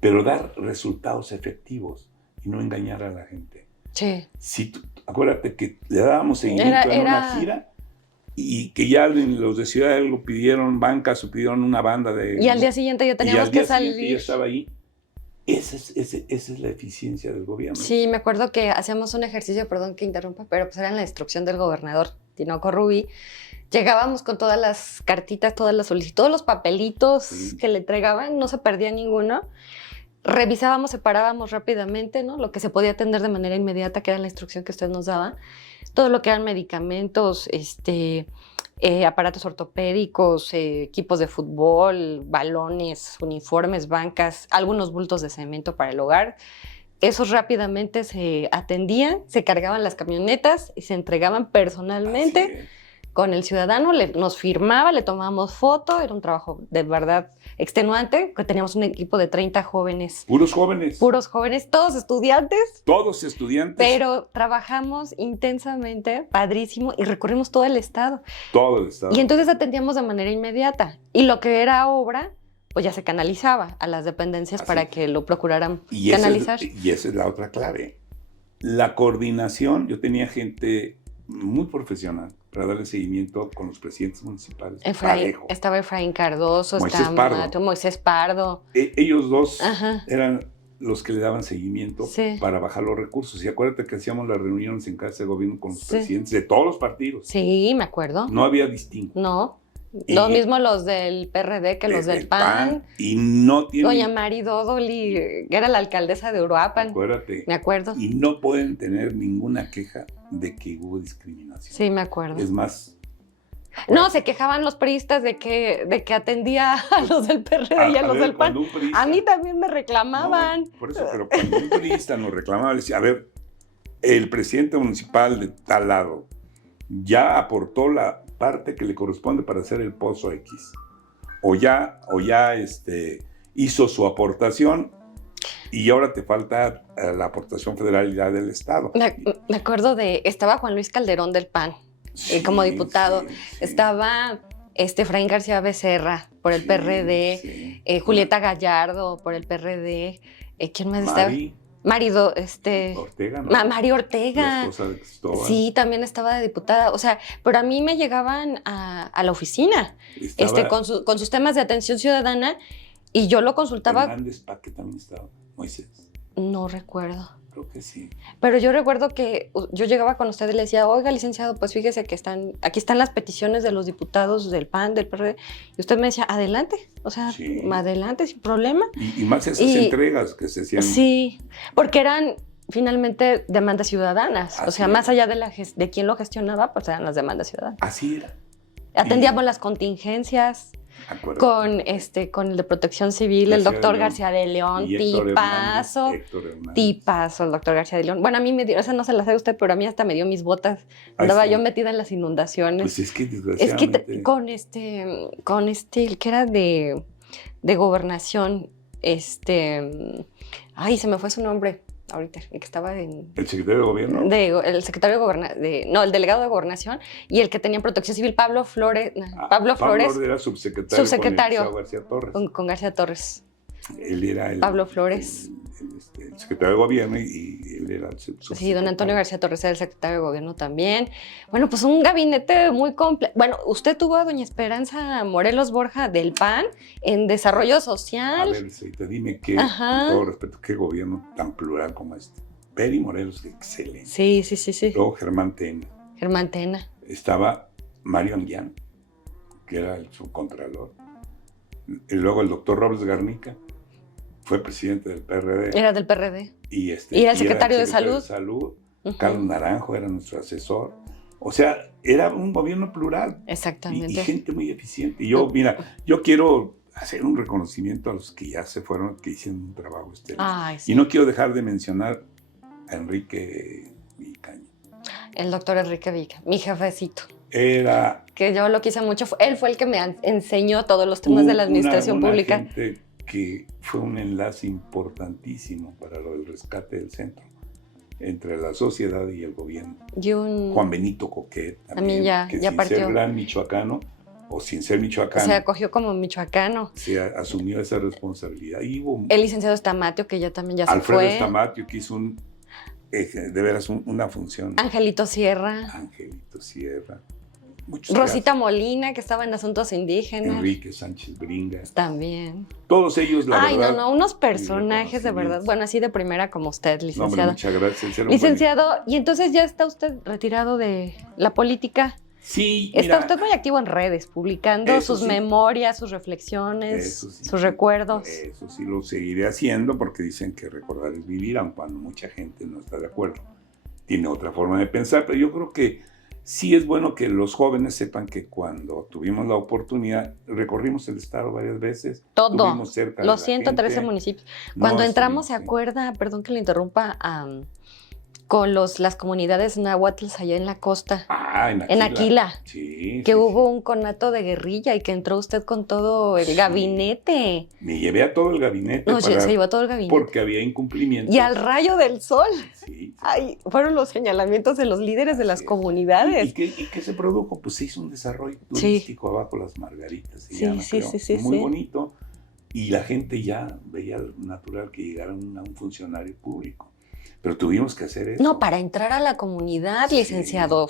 pero dar resultados efectivos y no engañar a la gente. Sí. Acuérdate que le dábamos seguimiento en una gira y que ya los de Ciudad Hidalgo pidieron bancas o pidieron una banda de... Y al día siguiente ya teníamos que salir. Y ya estaba ahí. Esa es la eficiencia del gobierno. Sí, me acuerdo que hacíamos un ejercicio, perdón que interrumpa, pero pues era en la instrucción del gobernador Tinoco Rubí. Llegábamos con todas las cartitas, todas las solicitudes, todos los papelitos que le entregaban, no se perdía ninguno. Revisábamos, separábamos rápidamente, ¿no? Lo que se podía atender de manera inmediata, que era la instrucción que usted nos daba. Todo lo que eran medicamentos, aparatos ortopédicos, equipos de fútbol, balones, uniformes, bancas, algunos bultos de cemento para el hogar. Esos rápidamente se atendían, se cargaban las camionetas y se entregaban personalmente con el ciudadano, nos firmaba, le tomábamos foto, era un trabajo de verdad extenuante, que teníamos un equipo de 30 jóvenes. Puros jóvenes. Puros jóvenes, todos estudiantes. Todos estudiantes. Pero trabajamos intensamente, padrísimo, y recorrimos todo el estado. Todo el estado. Y entonces atendíamos de manera inmediata. Y lo que era obra, pues ya se canalizaba a las dependencias para que lo procuraran canalizar. Y esa es la otra clave. La coordinación, yo tenía gente muy profesional para darle seguimiento con los presidentes municipales. Estaba Efraín Cardoso, Moisés Pardo. Ellos dos eran los que le daban seguimiento para bajar los recursos. Y acuérdate que hacíamos las reuniones en casa de gobierno con los presidentes de todos los partidos. Sí, me acuerdo. No había distinto. No. Lo mismo los del PRD que los del PAN. Y no tienen... Doña Mari Dodoli, que era la alcaldesa de Uruapan. Acuérdate. Me acuerdo. Y no pueden tener ninguna queja de que hubo discriminación. Sí, me acuerdo. Es más... No, se quejaban los priistas de que atendía a los del PRD y a los del PAN. A mí también me reclamaban. No, por eso, pero cuando un priista nos reclamaba, decía, a ver, el presidente municipal de tal lado ya aportó la parte que le corresponde para hacer el pozo X. O ya hizo su aportación y ahora te falta la aportación federal ya del Estado. Me acuerdo estaba Juan Luis Calderón del PAN como diputado. Sí. Estaba Efraín García Becerra por el PRD, Julieta Gallardo por el PRD. ¿Quién más estaba? Ortega, ¿no? María Ortega. La esposa de Cristóbal. Sí, también estaba de diputada. O sea, pero a mí me llegaban a la oficina con sus temas de atención ciudadana y yo lo consultaba. Hernández Paque también estaba. Moisés. No recuerdo. Creo que sí. Pero yo recuerdo que yo llegaba con usted y le decía, oiga, licenciado, pues fíjese que aquí están las peticiones de los diputados del PAN, del PRD. Y usted me decía, adelante. O sea, adelante, sin problema. Y más esas entregas que se hacían. Sí, porque eran finalmente demandas ciudadanas. Así o sea, más allá de quién lo gestionaba, pues eran las demandas ciudadanas. Así era. Atendíamos las contingencias. Con el de Protección Civil, el doctor García de León, tipazo, el doctor García de León. Bueno, a mí me dio, esa no se la sabe usted, pero a mí hasta me dio mis botas. Andaba yo metida en las inundaciones. Pues es que desgraciadamente. Es que con el que era de gobernación, ay, se me fue su nombre ahorita, el que estaba en... ¿El secretario de gobierno? El secretario de gobernación, el delegado de gobernación y el que tenía protección civil, Pablo Flores. Pablo era subsecretario con García Torres. Con García Torres. Él era Pablo Flores. El secretario de gobierno y él era el subsecretario. Sí, don Antonio García Torres era el secretario de gobierno también. Bueno, pues un gabinete muy completo. Bueno, usted tuvo a doña Esperanza Morelos Borja del PAN en desarrollo social. A ver, Seita, dime con todo respeto, qué gobierno tan plural como este. Peri Morelos, excelente. Sí. Luego Germán Tena. Estaba Mario Anguián, que era el subcontralor. Y luego el doctor Robles Garnica. Fue presidente del PRD. Era del PRD. Y era el secretario de Salud. Carlos Naranjo era nuestro asesor. O sea, era un gobierno plural. Exactamente. Y gente muy eficiente. Y yo quiero hacer un reconocimiento a los que ya se fueron, que hicieron un trabajo excelente. Sí. Y no quiero dejar de mencionar a Enrique Vicaña. El doctor Enrique Vicaña, mi jefecito. Que yo lo quise mucho. Él fue el que me enseñó todos los temas de la administración pública. Gente que fue un enlace importantísimo para lo del rescate del centro entre la sociedad y el gobierno. Juan Benito Coquet también ya sin partió. Ser gran michoacano o sin ser michoacano. Se acogió como michoacano. Se asumió esa responsabilidad. Y el licenciado Estamatio, que también ya se fue. Alfredo Estamatio, que hizo de veras una función. Angelito Sierra. Rosita Molina, que estaba en asuntos indígenas. Enrique Sánchez Bringas. También. Todos ellos, la verdad. No, unos personajes de verdad. Bueno, así de primera como usted, licenciado. Muchas gracias. Licenciado, y entonces ya está usted retirado de la política. Sí, Está usted muy activo en redes, publicando sus memorias, sus reflexiones, sus recuerdos. Eso sí lo seguiré haciendo porque dicen que recordar es vivir, aun cuando mucha gente no está de acuerdo. Tiene otra forma de pensar, pero yo creo que sí es bueno que los jóvenes sepan que cuando tuvimos la oportunidad, recorrimos el estado varias veces. Todo, los 113 municipios. Cuando entramos, ¿se acuerda? Perdón que le interrumpa, con las comunidades náhuatl allá en la costa, En en Aquila, Sí, que sí, hubo sí. un conato de guerrilla y que entró usted con todo el Sí. gabinete. Me llevé a todo el gabinete No, se llevó todo el gabinete. porque había incumplimientos. Y al rayo del sol. Sí. Ay, fueron los señalamientos de los líderes de las Así es. comunidades. ¿Y qué se produjo? Pues se hizo un desarrollo turístico abajo Las Margaritas, se llama, creo. Muy bonito. Y la gente ya veía natural que llegara un funcionario público. Pero tuvimos que hacer eso. No, para entrar a la comunidad, licenciado,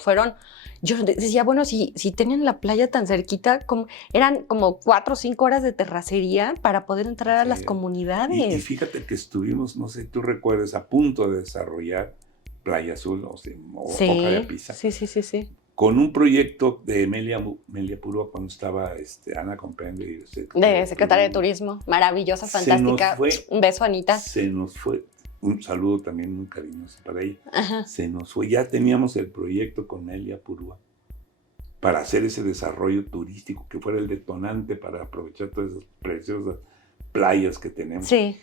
yo decía, bueno, si tenían la playa tan cerquita, eran como 4 o 5 horas de terracería para poder entrar a las comunidades. Y fíjate que estuvimos, no sé, tú recuerdas, a punto de desarrollar Playa Azul, o Boca de Apisa. Sí. Con un proyecto de Melia Purúa cuando estaba Ana Compende. De secretaria de Turismo, maravillosa, fantástica. Un beso, Anita. Se nos fue. Un saludo también muy cariñoso para ella. Ajá. Se nos fue. Ya teníamos el proyecto con Melia Purúa para hacer ese desarrollo turístico que fuera el detonante para aprovechar todas esas preciosas playas que tenemos. Sí.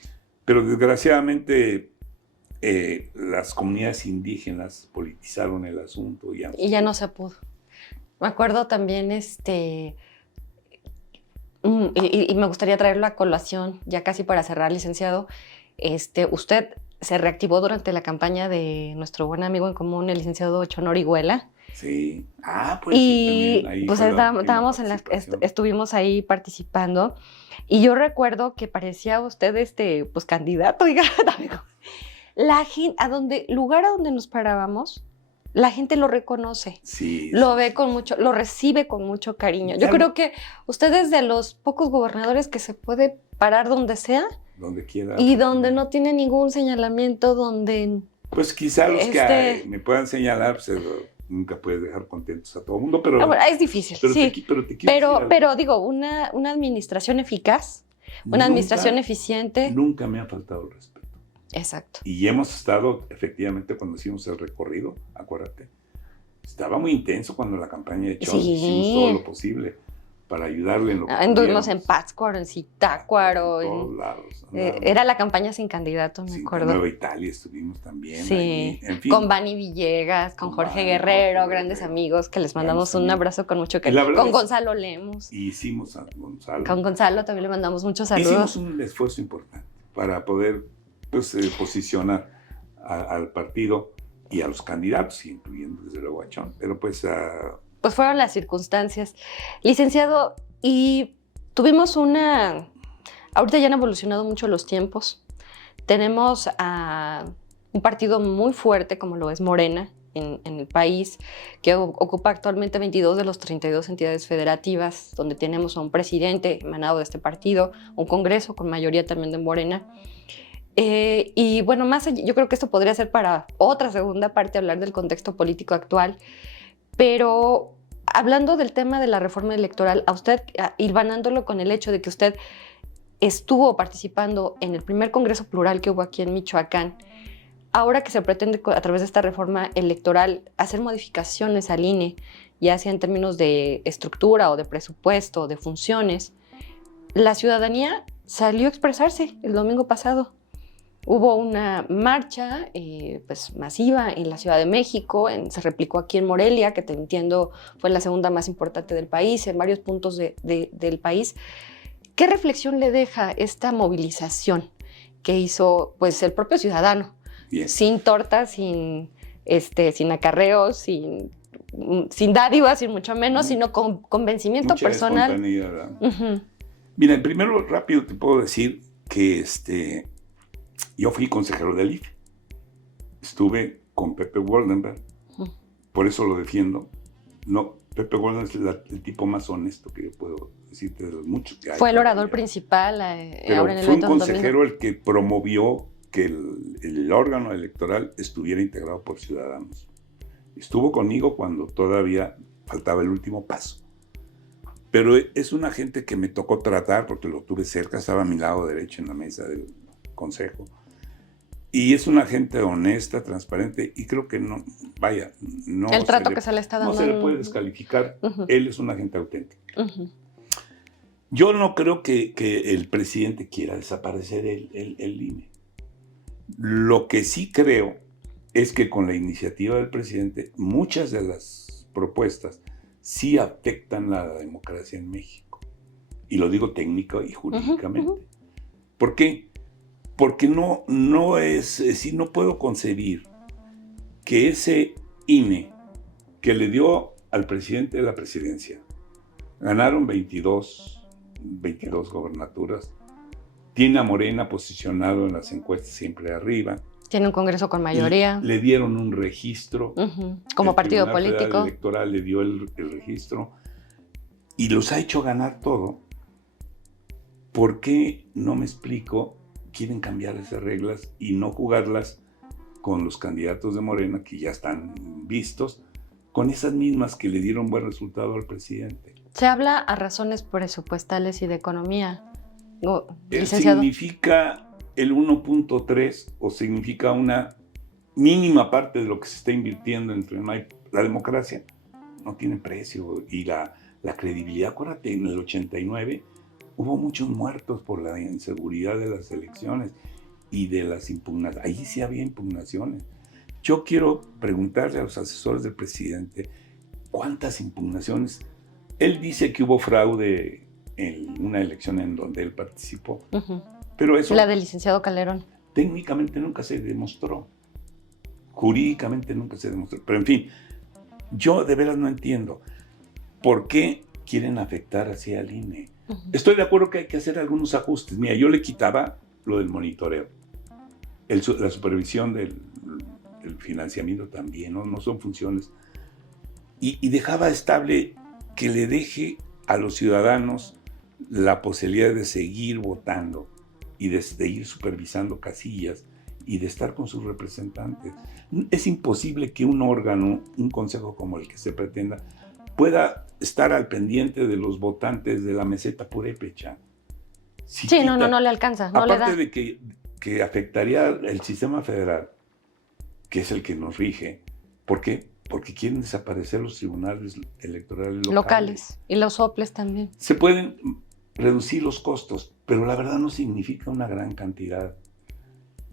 Pero desgraciadamente las comunidades indígenas politizaron el asunto. Y ya no se pudo. Me acuerdo también, y me gustaría traerlo a colación, ya casi para cerrar, licenciado. Usted se reactivó durante la campaña de nuestro buen amigo en común, el licenciado Chon Orihuela. Sí. Pues y sí, también ahí pues estábamos estuvimos ahí participando. Y yo recuerdo que parecía usted pues candidato, digamos. La gente, lugar a donde nos parábamos, la gente lo reconoce, lo ve con mucho, lo recibe con mucho cariño. Yo creo que usted es de los pocos gobernadores que se puede parar donde sea, donde quiera, y donde no tiene ningún señalamiento, donde... Pues quizá los que me puedan señalar, pues, nunca puedes dejar contentos a todo el mundo, pero... es difícil, sí. Pero digo, una administración eficaz, una administración eficiente... Nunca me ha faltado el respeto. Exacto. Y hemos estado, efectivamente, cuando hicimos el recorrido, acuérdate, estaba muy intenso cuando la campaña de Chon, hicimos todo lo posible para ayudarle en lo que anduvimos en Pátzcuaro, en Zitácuaro. En todos lados. Era la campaña sin candidato, me acuerdo. En Nueva Italia estuvimos también. Sí, ahí, en fin. con Vani Villegas, con Jorge Guerrero, grandes amigos, que les mandamos un abrazo con mucho cariño. Con Gonzalo Lemos. Y hicimos a Gonzalo. Con Gonzalo también le mandamos muchos saludos. Hicimos un esfuerzo importante para poder posicionar al partido y a los candidatos, incluyendo desde luego a Chon. Pero pues fueron las circunstancias. Licenciado, y tuvimos ahorita ya han evolucionado mucho los tiempos. Tenemos a un partido muy fuerte como lo es Morena en el país, que ocupa actualmente 22 de los 32 entidades federativas, donde tenemos a un presidente emanado de este partido, un congreso con mayoría también de Morena. Y bueno, más allá, yo creo que esto podría ser para otra segunda parte, hablar del contexto político actual, pero hablando del tema de la reforma electoral, a usted, hilvanándolo con el hecho de que usted estuvo participando en el primer congreso plural que hubo aquí en Michoacán, ahora que se pretende a través de esta reforma electoral hacer modificaciones al INE, ya sea en términos de estructura o de presupuesto o de funciones, la ciudadanía salió a expresarse el domingo pasado. Hubo una marcha pues masiva en la Ciudad de México, se replicó aquí en Morelia, que te entiendo fue la segunda más importante del país, en varios puntos del país. ¿Qué reflexión le deja esta movilización que hizo pues el propio ciudadano? Bien. Sin tortas, sin acarreos, sin dádivas, sin mucho menos, sino con convencimiento mucha personal. Espontaneidad, ¿verdad? Mira, primero rápido te puedo decir que yo fui consejero del IFE. Estuve con Pepe Woldenberg, por eso lo defiendo. No, Pepe Woldenberg es el tipo más honesto que yo puedo decirte de los muchos que hay. Fue el orador principal pero ahora en el fue un evento consejero el que promovió que el órgano electoral estuviera integrado por ciudadanos. Estuvo conmigo cuando todavía faltaba el último paso. Pero es una gente que me tocó tratar, porque lo tuve cerca, estaba a mi lado derecho en la mesa del consejo. Y es una gente honesta, transparente, y creo que no, vaya, no el trato que se le está dando. No se le puede descalificar. Él es una gente auténtica. Yo no creo que el presidente quiera desaparecer el INE. Lo que sí creo es que con la iniciativa del presidente, muchas de las propuestas sí afectan la democracia en México. Y lo digo técnica y jurídicamente. ¿Por qué? Porque no puedo concebir que ese INE que le dio al presidente de la presidencia, ganaron 22 gobernaturas, tiene a Morena posicionado en las encuestas siempre arriba. Tiene un Congreso con mayoría. Le dieron un registro. Como el partido Tribunal político. Federal Electoral le dio el registro y los ha hecho ganar todo. ¿Por qué, no me explico, quieren cambiar esas reglas y no jugarlas con los candidatos de Morena que ya están vistos, con esas mismas que le dieron buen resultado al presidente? Se habla a razones presupuestales y de economía. Licenciado. ¿Significa el 1.3 o significa una mínima parte de lo que se está invirtiendo entre la democracia? No tiene precio. Y la credibilidad, acuérdate, en el 89 hubo muchos muertos por la inseguridad de las elecciones y de las impugnaciones. Ahí sí había impugnaciones. Yo quiero preguntarle a los asesores del presidente cuántas impugnaciones. Él dice que hubo fraude en una elección en donde él participó, pero eso... La del licenciado Calderón. Técnicamente nunca se demostró, jurídicamente nunca se demostró, pero en fin, yo de veras no entiendo por qué quieren afectar así al INE. Estoy de acuerdo que hay que hacer algunos ajustes. Mira, yo le quitaba lo del monitoreo, la supervisión del financiamiento también, no son funciones, y dejaba estable que le deje a los ciudadanos la posibilidad de seguir votando y de ir supervisando casillas y de estar con sus representantes. Es imposible que un órgano, un consejo como el que se pretenda, pueda estar al pendiente de los votantes de la meseta purépecha. Sí, no le alcanza, no le da. Aparte de que afectaría el sistema federal, que es el que nos rige. ¿Por qué? Porque quieren desaparecer los tribunales electorales locales. Y los soples también. Se pueden reducir los costos, pero la verdad no significa una gran cantidad.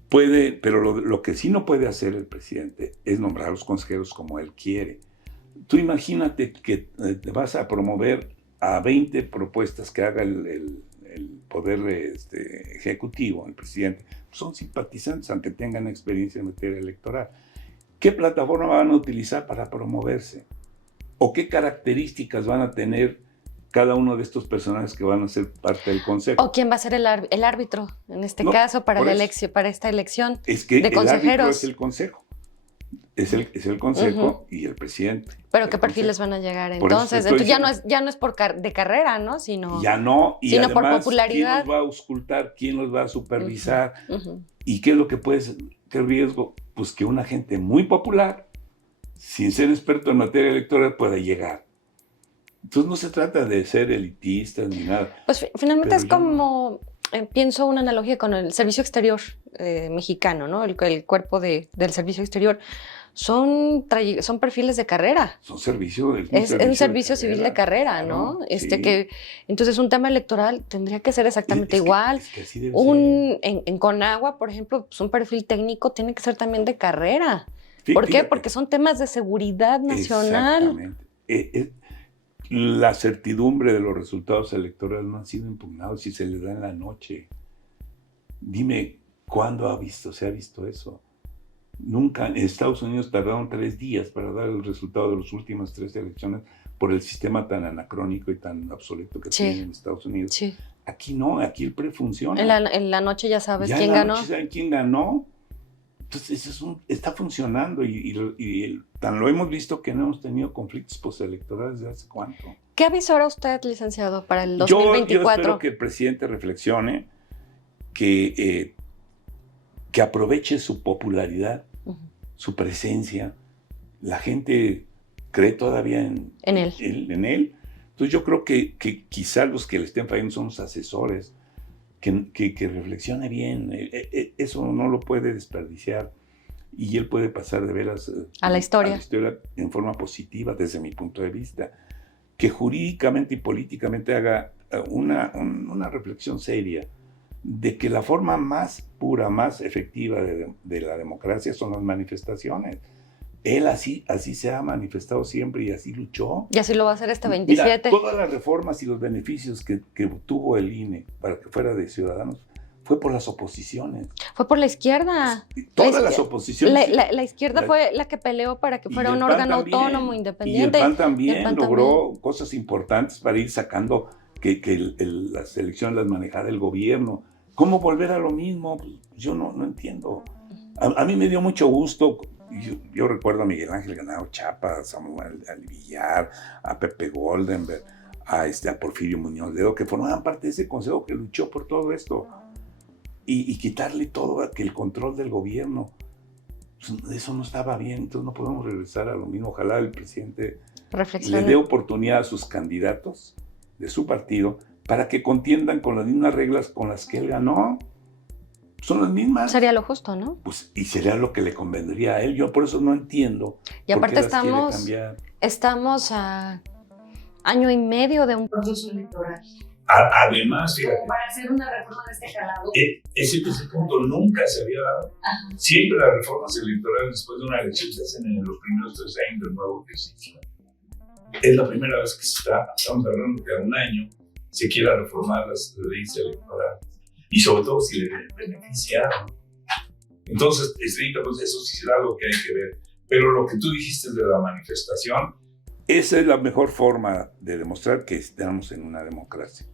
Pero lo que sí no puede hacer el presidente es nombrar a los consejeros como él quiere. Tú imagínate que te vas a promover a 20 propuestas que haga el poder ejecutivo, el presidente. Son simpatizantes, aunque tengan experiencia en materia electoral. ¿Qué plataforma van a utilizar para promoverse? ¿O qué características van a tener cada uno de estos personajes que van a ser parte del consejo? ¿O quién va a ser el árbitro, en este caso, para esta elección es que de consejeros? El árbitro es el consejo. Es el consejo y el presidente. ¿Pero qué perfiles van a llegar entonces? Entonces ya no es de carrera, ¿no? Sino además, por popularidad. ¿quién los va a auscultar? ¿Quién los va a supervisar? ¿Y qué es lo que puede ser? ¿Qué riesgo? Pues que una gente muy popular, sin ser experto en materia electoral, pueda llegar. Entonces no se trata de ser elitistas ni nada. Pues finalmente es como, pienso una analogía con el servicio exterior mexicano, ¿no? El cuerpo del servicio exterior. Son perfiles de carrera. Son servicios. Es un servicio civil de carrera, ¿no? Sí. Entonces un tema electoral tendría que ser exactamente igual. Es que así debe ser. En Conagua, por ejemplo, pues un perfil técnico tiene que ser también de carrera. Sí, ¿Por qué? fíjate. Porque son temas de seguridad nacional. Exactamente. La certidumbre de los resultados electorales no han sido impugnados y se les da en la noche. Dime, ¿cuándo se ha visto eso? Nunca. En Estados Unidos tardaron 3 días para dar el resultado de las últimas 3 elecciones por el sistema tan anacrónico y tan obsoleto que tienen en Estados Unidos. Sí. Aquí no, aquí el PRE funciona. En la noche ya sabes quién en ganó. Noche saben quién ganó. Entonces está funcionando y tan lo hemos visto que no hemos tenido conflictos postelectorales desde hace cuánto. ¿Qué avisora usted, licenciado, para el 2024? Yo espero que el presidente reflexione, que aproveche su popularidad, su presencia. La gente cree todavía en él. Entonces yo creo que quizá los que le estén fallando son los asesores, que reflexione bien. Eso no lo puede desperdiciar y él puede pasar de veras a la historia en forma positiva desde mi punto de vista. Que jurídicamente y políticamente haga una reflexión seria de que la forma más pura, más efectiva de la democracia son las manifestaciones. Él así se ha manifestado siempre y así luchó. Y así lo va a hacer este Mira, 27. todas las reformas y los beneficios que tuvo el INE para que fuera de ciudadanos fue por las oposiciones. Fue por la izquierda. Todas las oposiciones. La izquierda fue la que peleó para que fuera un órgano autónomo, independiente. Y el PAN también logró cosas importantes para ir sacando que las elecciones las manejara el gobierno. ¿Cómo volver a lo mismo? Yo no entiendo. A mí me dio mucho gusto. Yo recuerdo a Miguel Ángel Ganado Chapa, a Samuel Villar, a Pepe Goldenberg, a Porfirio Muñoz Ledo, que formaban parte de ese consejo que luchó por todo esto. Y quitarle todo el control del gobierno. Eso no estaba bien, entonces no podemos regresar a lo mismo. Ojalá el presidente le dé oportunidad a sus candidatos de su partido para que contiendan con las mismas reglas con las que él ganó. Son las mismas. Sería lo justo, ¿no? Pues, y sería lo que le convendría a él. Yo por eso no entiendo. Y aparte estamos a año y medio de un proceso electoral. Además, fíjate, para hacer una reforma de este calado. Ese punto nunca se había dado. Ajá. Siempre las reformas electorales después de una elección se hacen en los primeros 3 años del nuevo ejercicio. Es la primera vez que estamos hablando que a un año se quiera reformar las leyes electorales. Y sobre todo si le beneficiaron. Entonces, pues eso sí será lo que hay que ver. Pero lo que tú dijiste de la manifestación, esa es la mejor forma de demostrar que estamos en una democracia.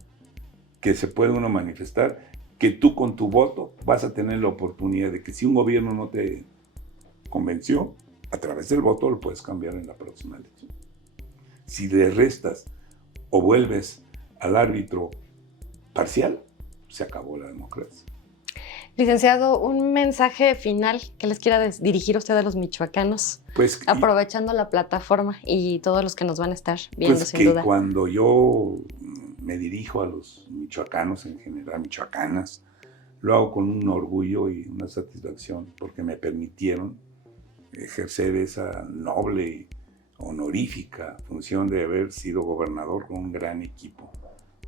Que se puede uno manifestar, que tú con tu voto vas a tener la oportunidad de que si un gobierno no te convenció, a través del voto lo puedes cambiar en la próxima elección. Si le restas o vuelves al árbitro parcial, se acabó la democracia. Licenciado, un mensaje final que les quiera dirigir a usted a los michoacanos, pues, aprovechando la plataforma y todos los que nos van a estar viendo, pues sin duda. Cuando yo me dirijo a los michoacanos en general, michoacanas, lo hago con un orgullo y una satisfacción porque me permitieron ejercer esa noble y honorífica función de haber sido gobernador con un gran equipo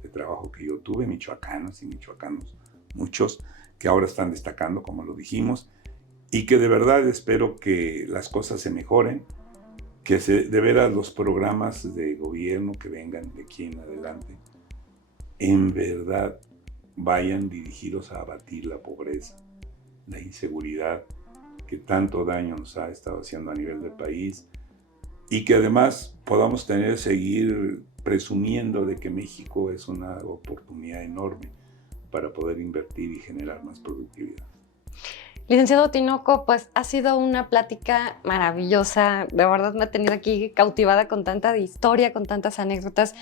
de trabajo que yo tuve, michoacanas y michoacanos, muchos que ahora están destacando, como lo dijimos, y que de verdad espero que las cosas se mejoren, que de veras los programas de gobierno que vengan de aquí en adelante, en verdad vayan dirigidos a abatir la pobreza, la inseguridad que tanto daño nos ha estado haciendo a nivel del país, y que además podamos seguir presumiendo de que México es una oportunidad enorme para poder invertir y generar más productividad. Licenciado Tinoco, pues ha sido una plática maravillosa, de verdad me ha tenido aquí cautivada con tanta historia, con tantas anécdotas.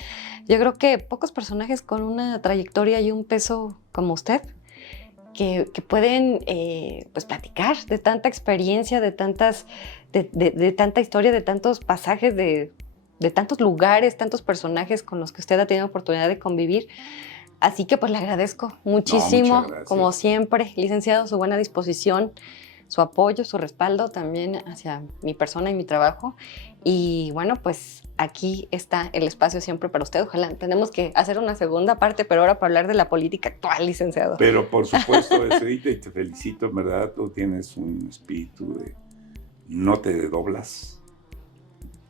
Yo creo que pocos personajes con una trayectoria y un peso como usted, que pueden pues platicar de tanta experiencia, de tanta historia, de tantos pasajes, de tantos lugares, tantos personajes con los que usted ha tenido oportunidad de convivir. Así que pues le agradezco muchísimo, como siempre, licenciado, su buena disposición, su apoyo, su respaldo también hacia mi persona y mi trabajo. Y bueno, pues aquí está el espacio siempre para usted. Ojalá tenemos que hacer una segunda parte, pero ahora para hablar de la política actual, licenciado. Pero por supuesto, Estrellita, y te felicito, en verdad, tú tienes un espíritu de no te doblas,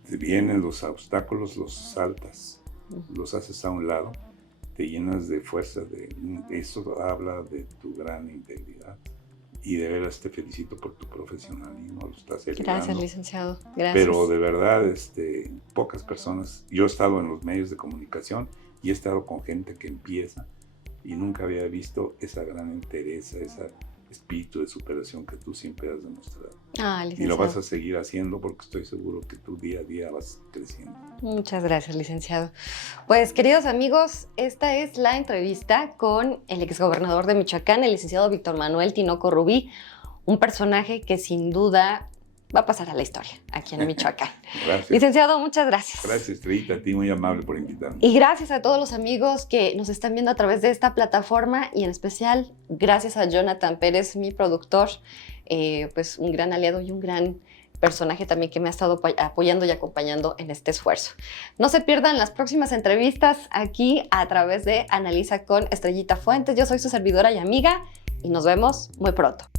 te vienen los obstáculos, los saltas, los haces a un lado. Te llenas de fuerza, eso habla de tu gran integridad y de veras te felicito por tu profesionalismo, lo estás celebrando. Gracias, licenciado, gracias. Pero de verdad, pocas personas, yo he estado en los medios de comunicación y he estado con gente que empieza y nunca había visto esa gran entereza, ese espíritu de superación que tú siempre has demostrado. Y lo vas a seguir haciendo porque estoy seguro que tú día a día vas creciendo. Muchas gracias, licenciado. Pues, queridos amigos, esta es la entrevista con el exgobernador de Michoacán, el licenciado Víctor Manuel Tinoco Rubí, un personaje que sin duda va a pasar a la historia aquí en Michoacán. Gracias. Licenciado, muchas gracias. Gracias, Estrellita, a ti muy amable por invitarme. Y gracias a todos los amigos que nos están viendo a través de esta plataforma y en especial gracias a Jonathan Pérez, mi productor, pues un gran aliado y un gran personaje también que me ha estado apoyando y acompañando en este esfuerzo. No se pierdan las próximas entrevistas aquí a través de Analiza con Estrellita Fuentes. Yo soy su servidora y amiga y nos vemos muy pronto.